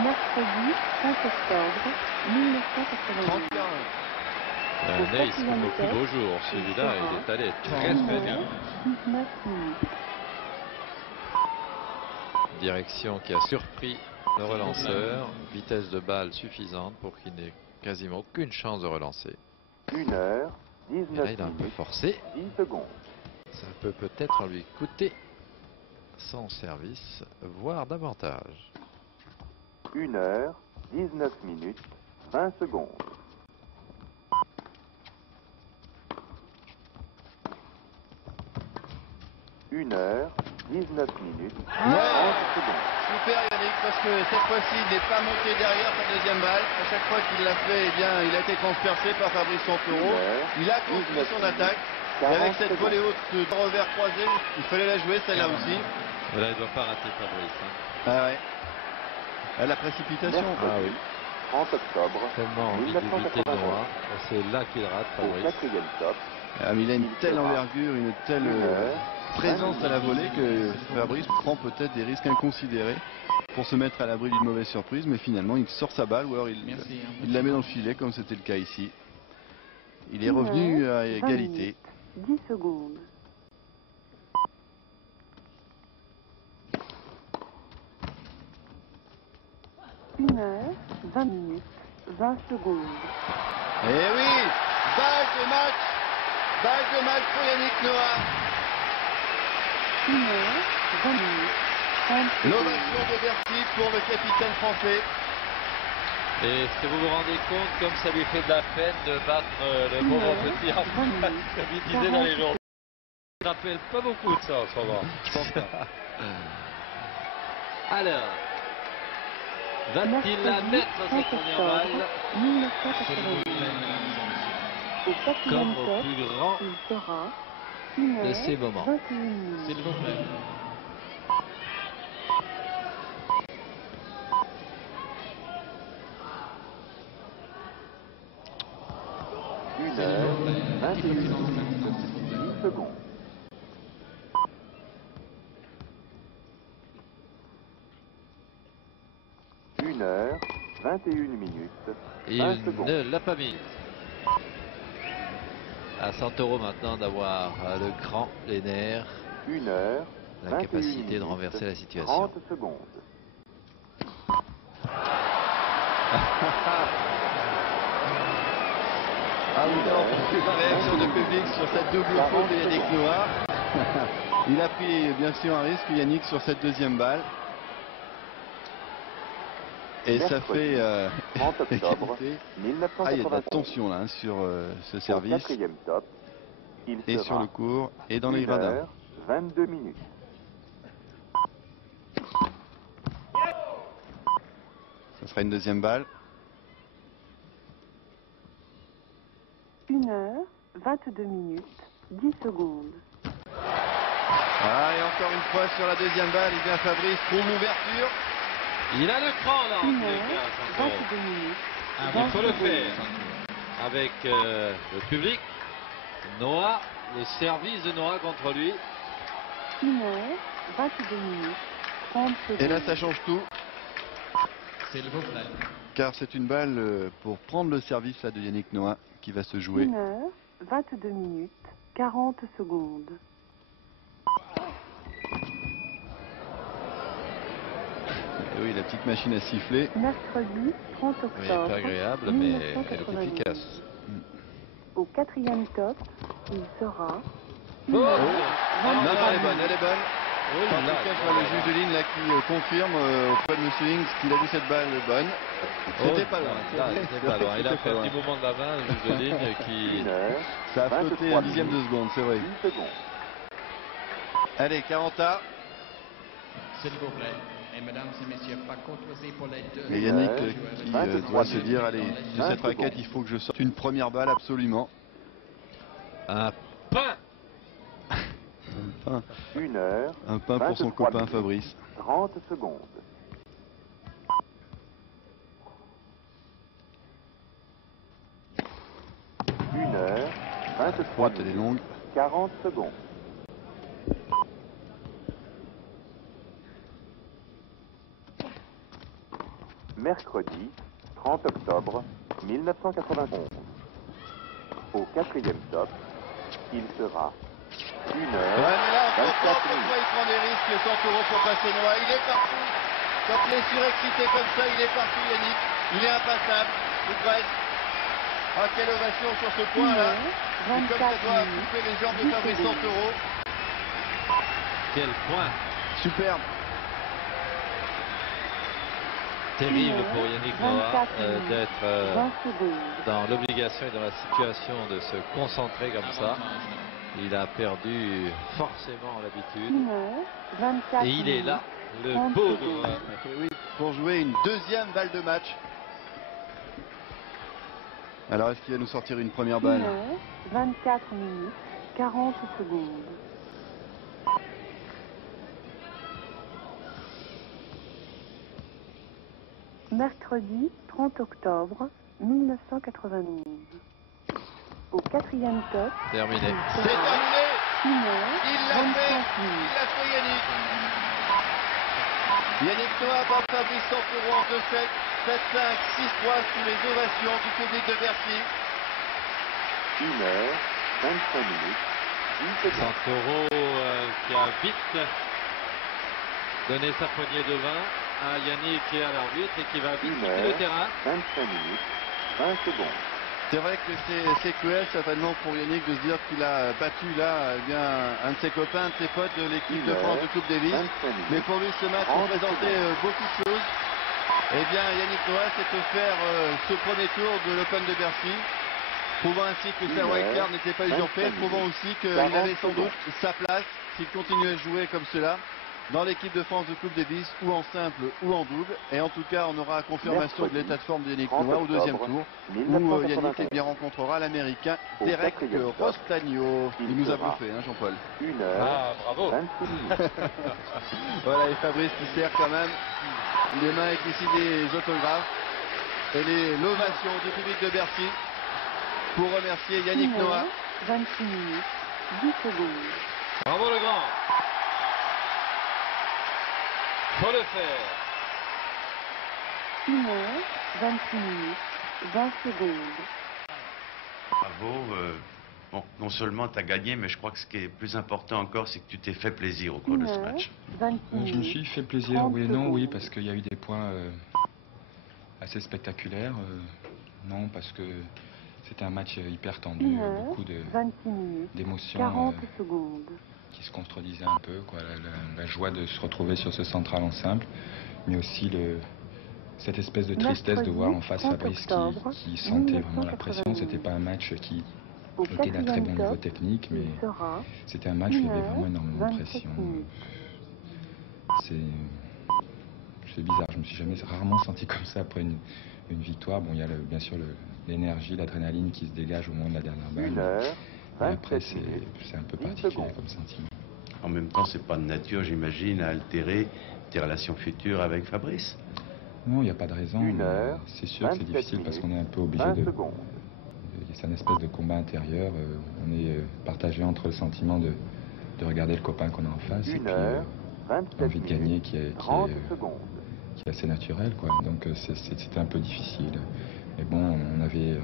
Mercredi 5 octobre 1991. Neis, comme au plus beau jour, celui-là, il est allé très très bien. 19 minutes. Direction qui a surpris le relanceur, vitesse de balle suffisante pour qu'il n'ait quasiment aucune chance de relancer. 1 heure, Et 19 là, il a un peu minutes, forcé. 10 secondes. Ça peut peut-être lui coûter son service, voire davantage. 1 heure, 19 minutes, 20 secondes. 1 heure, 19 minutes, 30 secondes. super Yannick, parce que cette fois-ci il n'est pas monté derrière sa deuxième balle. À chaque fois qu'il l'a fait, eh bien, il a été transpercé par Fabrice Santoro. Il a construit son attaque. Et avec cette volée haute de revers croisé, il fallait la jouer celle-là aussi. Et là, il ne doit pas rater Fabrice. Ah ouais. La précipitation. Ah oui. 30 octobre Tellement envie d'éviter Noah. Et c'est là qu'il rate au Fabrice. 4e top. Ah, mais il a une telle envergure, une telle présence à la volée que Fabrice prend peut-être des risques inconsidérés pour se mettre à l'abri d'une mauvaise surprise, mais finalement il sort sa balle ou alors il la met dans le filet comme c'était le cas ici. Il est revenu à égalité. 10 secondes. 1 heure, 20 minutes, 20 secondes. Eh oui, balle de match pour Yannick Noah. 1 heure, 20 minutes, 30 secondes. L'ovation de Bercy pour le capitaine français. Et est-ce que vous vous rendez compte comme ça lui fait de la peine de battre le pauvre petit en face, comme il disait dans les journaux. Il ne rappelle pas beaucoup de ça en ce moment. Je pense pas. Alors, va-t-il la mettre cette première balle 1991. Au comme 4e au top, plus grand il sera 1 de heure, ces moments? 21 minutes. S'il vous plaît. Une heure, 21 minutes, 10 secondes. 1 heure, 21 minutes, Et 20 il secondes. ne l'a pas mise. À Santoro maintenant d'avoir le cran, les nerfs, 1 heure, la 21 capacité de minutes, renverser la situation. 30 secondes. Ah oui, la réaction du public sur cette double faute de Yannick Noah. Il a pris bien sûr un risque, Yannick, sur cette deuxième balle. Et ça fait 30 octobre égalité. 1991. Ah, il y a de la tension là hein, sur ce service. Au 4e top, il Et sera sur le court et dans les 1 gradins. heure, 22 minutes. Ça sera une deuxième balle. 1 heure, 22 minutes, 10 secondes. Ah, et encore une fois sur la deuxième balle, et bien Fabrice trouve l'ouverture. Il a le cran là, 1 en tous les heure, cas, Santoro. 22 minutes. Il faut le faire avec le public. Noah, le service de Noah contre lui. 1 heure, 22 minutes, 30 secondes. Et là, ça change tout. S'il vous plaît. Car c'est une balle pour prendre le service là, de Yannick Noah qui va se jouer. 1 heure, 22 minutes, 40 secondes. Et oui, la petite machine à siffler. Mercredi 30 Oui, octobre pas agréable, mais elle est 1991. efficace. Au 4e top, il sera 1 Oh, heure, oh, 23 Non, elle est bonne, minutes. elle est bonne. Oh En là tout là, cas, je vois le juge de ligne là qui confirme auprès de M. Hings qu'il a vu cette balle bonne. C'était pas loin. Là, c'était pas loin. Il a C'était fait pas un petit loin. mouvement de la main, le juge de ligne, qui... 1 heure, Ça a flotté 23 un dixième de minutes, seconde, c'est vrai. 10 secondes. Allez, 40 A. S'il vous plaît. Et mesdames et messieurs, pas courtoisie pour les deux. Et Yannick qui 23 doit se dire, minutes. allez, de 20 cette raquette, secondes. il faut que je sorte une première balle absolument. Un pain. Un pain pour son 23 copain minutes, Fabrice. 30 secondes. 23 elle est minutes, longue. 40 secondes. Mercredi 30 octobre 1991. Au 4e top, il sera 1 Ouais, heure mais là, on comprend 24 pourquoi minutes. il prend des risques, Santoro, pour passer Noah. Il est partout. Quand il est surexcité comme ça, il est partout, Yannick. Il est impassable, ou presque. Ah, quelle ovation sur ce point-là. Et comme ça doit couper les jambes de Fabrice Santoro. Quel point Superbe. terrible pour Yannick Noah d'être dans l'obligation et dans la situation de se concentrer comme ça. Il a perdu forcément l'habitude. Et il est là, le pauvre. Oui, pour jouer une deuxième balle de match. Alors, est-ce qu'il va nous sortir une première balle? 24 minutes, 40 secondes. Mercredi 30 octobre 1992. Au 4e top. Terminé. C'est terminé. 1 heure, Il l'a 25 fait. minutes. Il l'a fait, Yannick. Yannick Noah bat Fabrice Santoro en 2-7, 7-5, 6-3 sous les ovations du public de Bercy. 1 heure 25 minutes, 10 secondes. Santoro qui a vite donné sa poignée de vin à Yannick et à l'arbitre et qui va vite 1 quitter le heure terrain. 25 minutes, 20 secondes. C'est vrai que c'est cruel certainement pour Yannick de se dire qu'il a battu là eh bien, un de ses copains, un de ses potes de l'équipe de France de Coupe Davis. 25 minutes, Mais pour lui ce match représentait beaucoup de choses. Eh bien Yannick Noah s'est offert ce premier tour de l'Open de Bercy, prouvant ainsi que sa white card n'était pas usurpée, prouvant aussi qu'il avait sans doute sa place s'il continuait à jouer comme cela dans l'équipe de France de Coupe Davis, ou en simple ou en double. Et en tout cas, on aura confirmation de l'état de forme de Yannick Noah au deuxième tour, où Yannick eh bien, rencontrera l'Américain Derek Rostagno. Il nous a bluffé, hein, Jean-Paul. 1 heure Ah, bravo. 26 minutes. Voilà, et Fabrice qui sert quand même les mains avec ici des autographes et l'ovation du public de Bercy pour remercier Yannick 1 heure, Noah. 26 minutes, 10 secondes. Bravo le grand. Faut le faire. 1 heure, 26 minutes, 20 secondes. Bravo. Bon, non seulement tu as gagné, mais je crois que ce qui est plus important encore, c'est que tu t'es fait plaisir au cours 1 de ce heure, match. 26 Je me minutes. suis fait plaisir, 30 oui et non, oui, secondes. parce qu'il y a eu des points assez spectaculaires. Non, parce que c'était un match hyper tendu, 1 heure, beaucoup 26 minutes, d'émotions 40 secondes. qui se contredisaient un peu, quoi. La joie de se retrouver sur ce central en simple, mais aussi cette espèce de tristesse de voir en face Fabrice qui sentait vraiment la pression. C'était pas un match qui était d'un très bon niveau technique, mais c'était un match où il y avait vraiment énormément de pression. C'est bizarre, je me suis rarement senti comme ça après une victoire. Bon, il y a bien sûr l'énergie, l'adrénaline qui se dégage au moment de la dernière 1 balle. heure Et après, 27 minutes, c'est un peu 10 particulier secondes. comme sentiment. En même temps, c'est pas de nature, j'imagine, à altérer tes relations futures avec Fabrice. Non, il n'y a pas de raison. 1 heure, C'est sûr que c'est 27 difficile parce qu'on est un peu obligé 20 de... secondes. C'est une espèce de combat intérieur. On est partagé entre le sentiment de regarder le copain qu'on a en face et 1 puis heure, 27 l'envie de gagner minutes, qui est 30 secondes. assez naturel, quoi. Donc c'était un peu difficile. Mais bon, on avait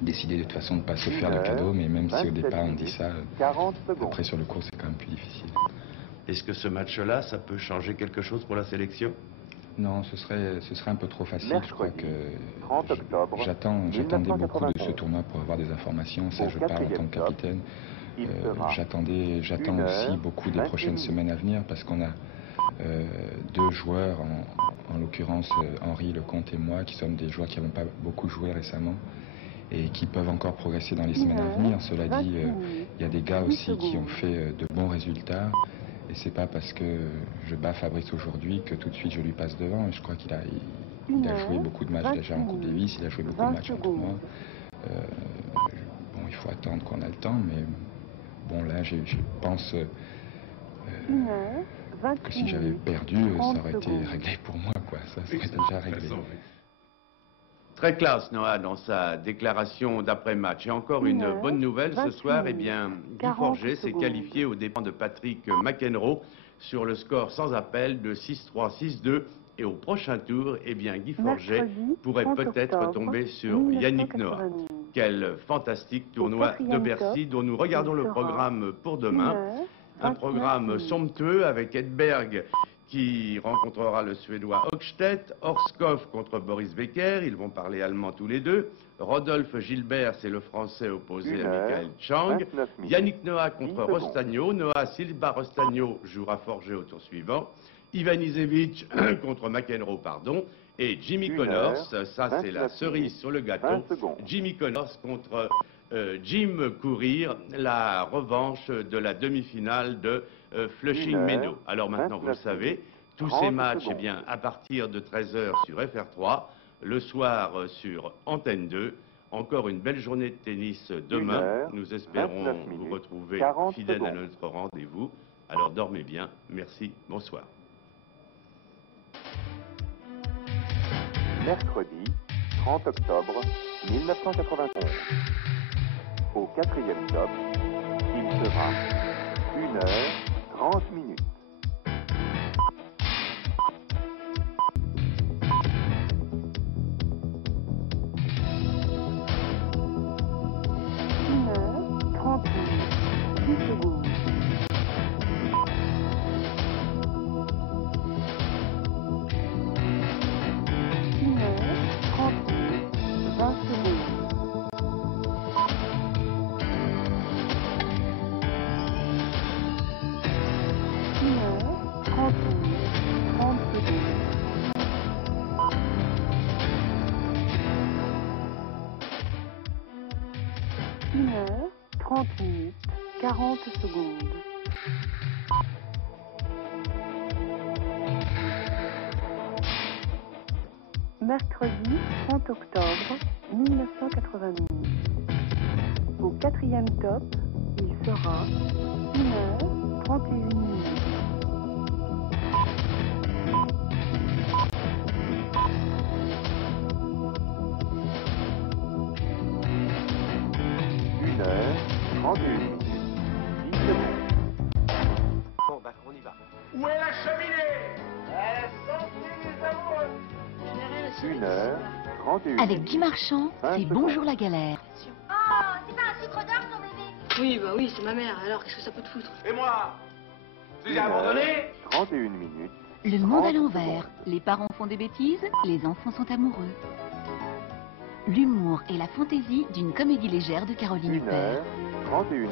décidé de toute façon de ne pas se faire de cadeau, mais même si au départ on dit ça, 40 secondes. après sur le cours c'est quand même plus difficile. Est-ce que ce match-là, ça peut changer quelque chose pour la sélection? Non, ce serait un peu trop facile. Je crois Mercredi, que 30 octobre, j'attendais beaucoup de ce 1991. tournoi pour avoir des informations. Ça, Au je parle en tant que 4e top, capitaine. il sera J'attends 1 aussi heure, beaucoup des 28 prochaines minutes. semaines à venir parce qu'on a deux joueurs, en l'occurrence Henri Lecomte et moi, qui sommes des joueurs qui n'avons pas beaucoup joué récemment et qui peuvent encore progresser dans les semaines à venir. Cela dit, il y a des gars aussi qui ont fait de bons résultats. Et c'est pas parce que je bats Fabrice aujourd'hui que tout de suite je lui passe devant. Et je crois qu'il a joué beaucoup de matchs déjà en Coupe Davis, il a joué beaucoup de matchs en tournoi. Bon, il faut attendre qu'on a le temps, mais bon là je pense que si j'avais perdu, ça aurait été réglé pour moi, quoi. Ça serait déjà réglé. Très classe, Noah, dans sa déclaration d'après-match. Et encore une bonne nouvelle ce soir, eh bien, Guy Forget s'est qualifié aux dépens de Patrick McEnroe sur le score sans appel de 6-3, 6-2. Et au prochain tour, eh bien, Guy Forget pourrait peut-être tomber sur Yannick Noah. Quel fantastique tournoi de Bercy dont nous regardons le programme pour demain. Un programme somptueux avec Edberg qui rencontrera le Suédois Högstedt, Horskov contre Boris Becker, ils vont parler allemand tous les deux, Rodolphe Gilbert, c'est le Français opposé à Michael Chang, Yannick Noah contre Rostagno, Noah Silva Rostagno jouera Forget au tour suivant, Ivan Izevich contre McEnroe, pardon, et Jimmy Connors, ça c'est la cerise sur le gâteau, Jimmy Connors contre Jim Courier, la revanche de la demi-finale de Flushing Meadows. Alors maintenant, vous le savez, tous ces matchs, eh bien, à partir de 13h sur FR3, le soir sur Antenne 2. Encore une belle journée de tennis demain. Nous espérons vous retrouver fidèles à notre rendez-vous. Alors dormez bien. Merci. Bonsoir. Mercredi 30 octobre 1991. Au 4e top, il sera 1h30. Mercredi 30 octobre 1990. Au 4e top, il sera 1h31. Bon, bah, on y va. Où est la cheminée? Elle est sortie des amoureux. 1h31. Avec Guy Marchand, c'est Bonjour la galère. Oh, c'est pas un sucre d'or ton bébé? Oui, bah oui, c'est ma mère. Alors, qu'est-ce que ça peut te foutre? Et moi? Tu as abandonné? 31 minutes. Le monde à l'envers. Les parents font des bêtises, les enfants sont amoureux. L'humour et la fantaisie d'une comédie légère de Caroline Huppert. 31 minutes.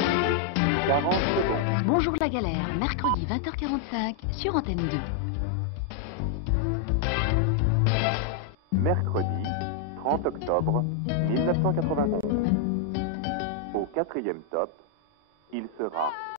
40 secondes. Bonjour la galère, mercredi 20h45 sur Antenne 2. Mercredi 30 octobre 1991. Au 4e top, il sera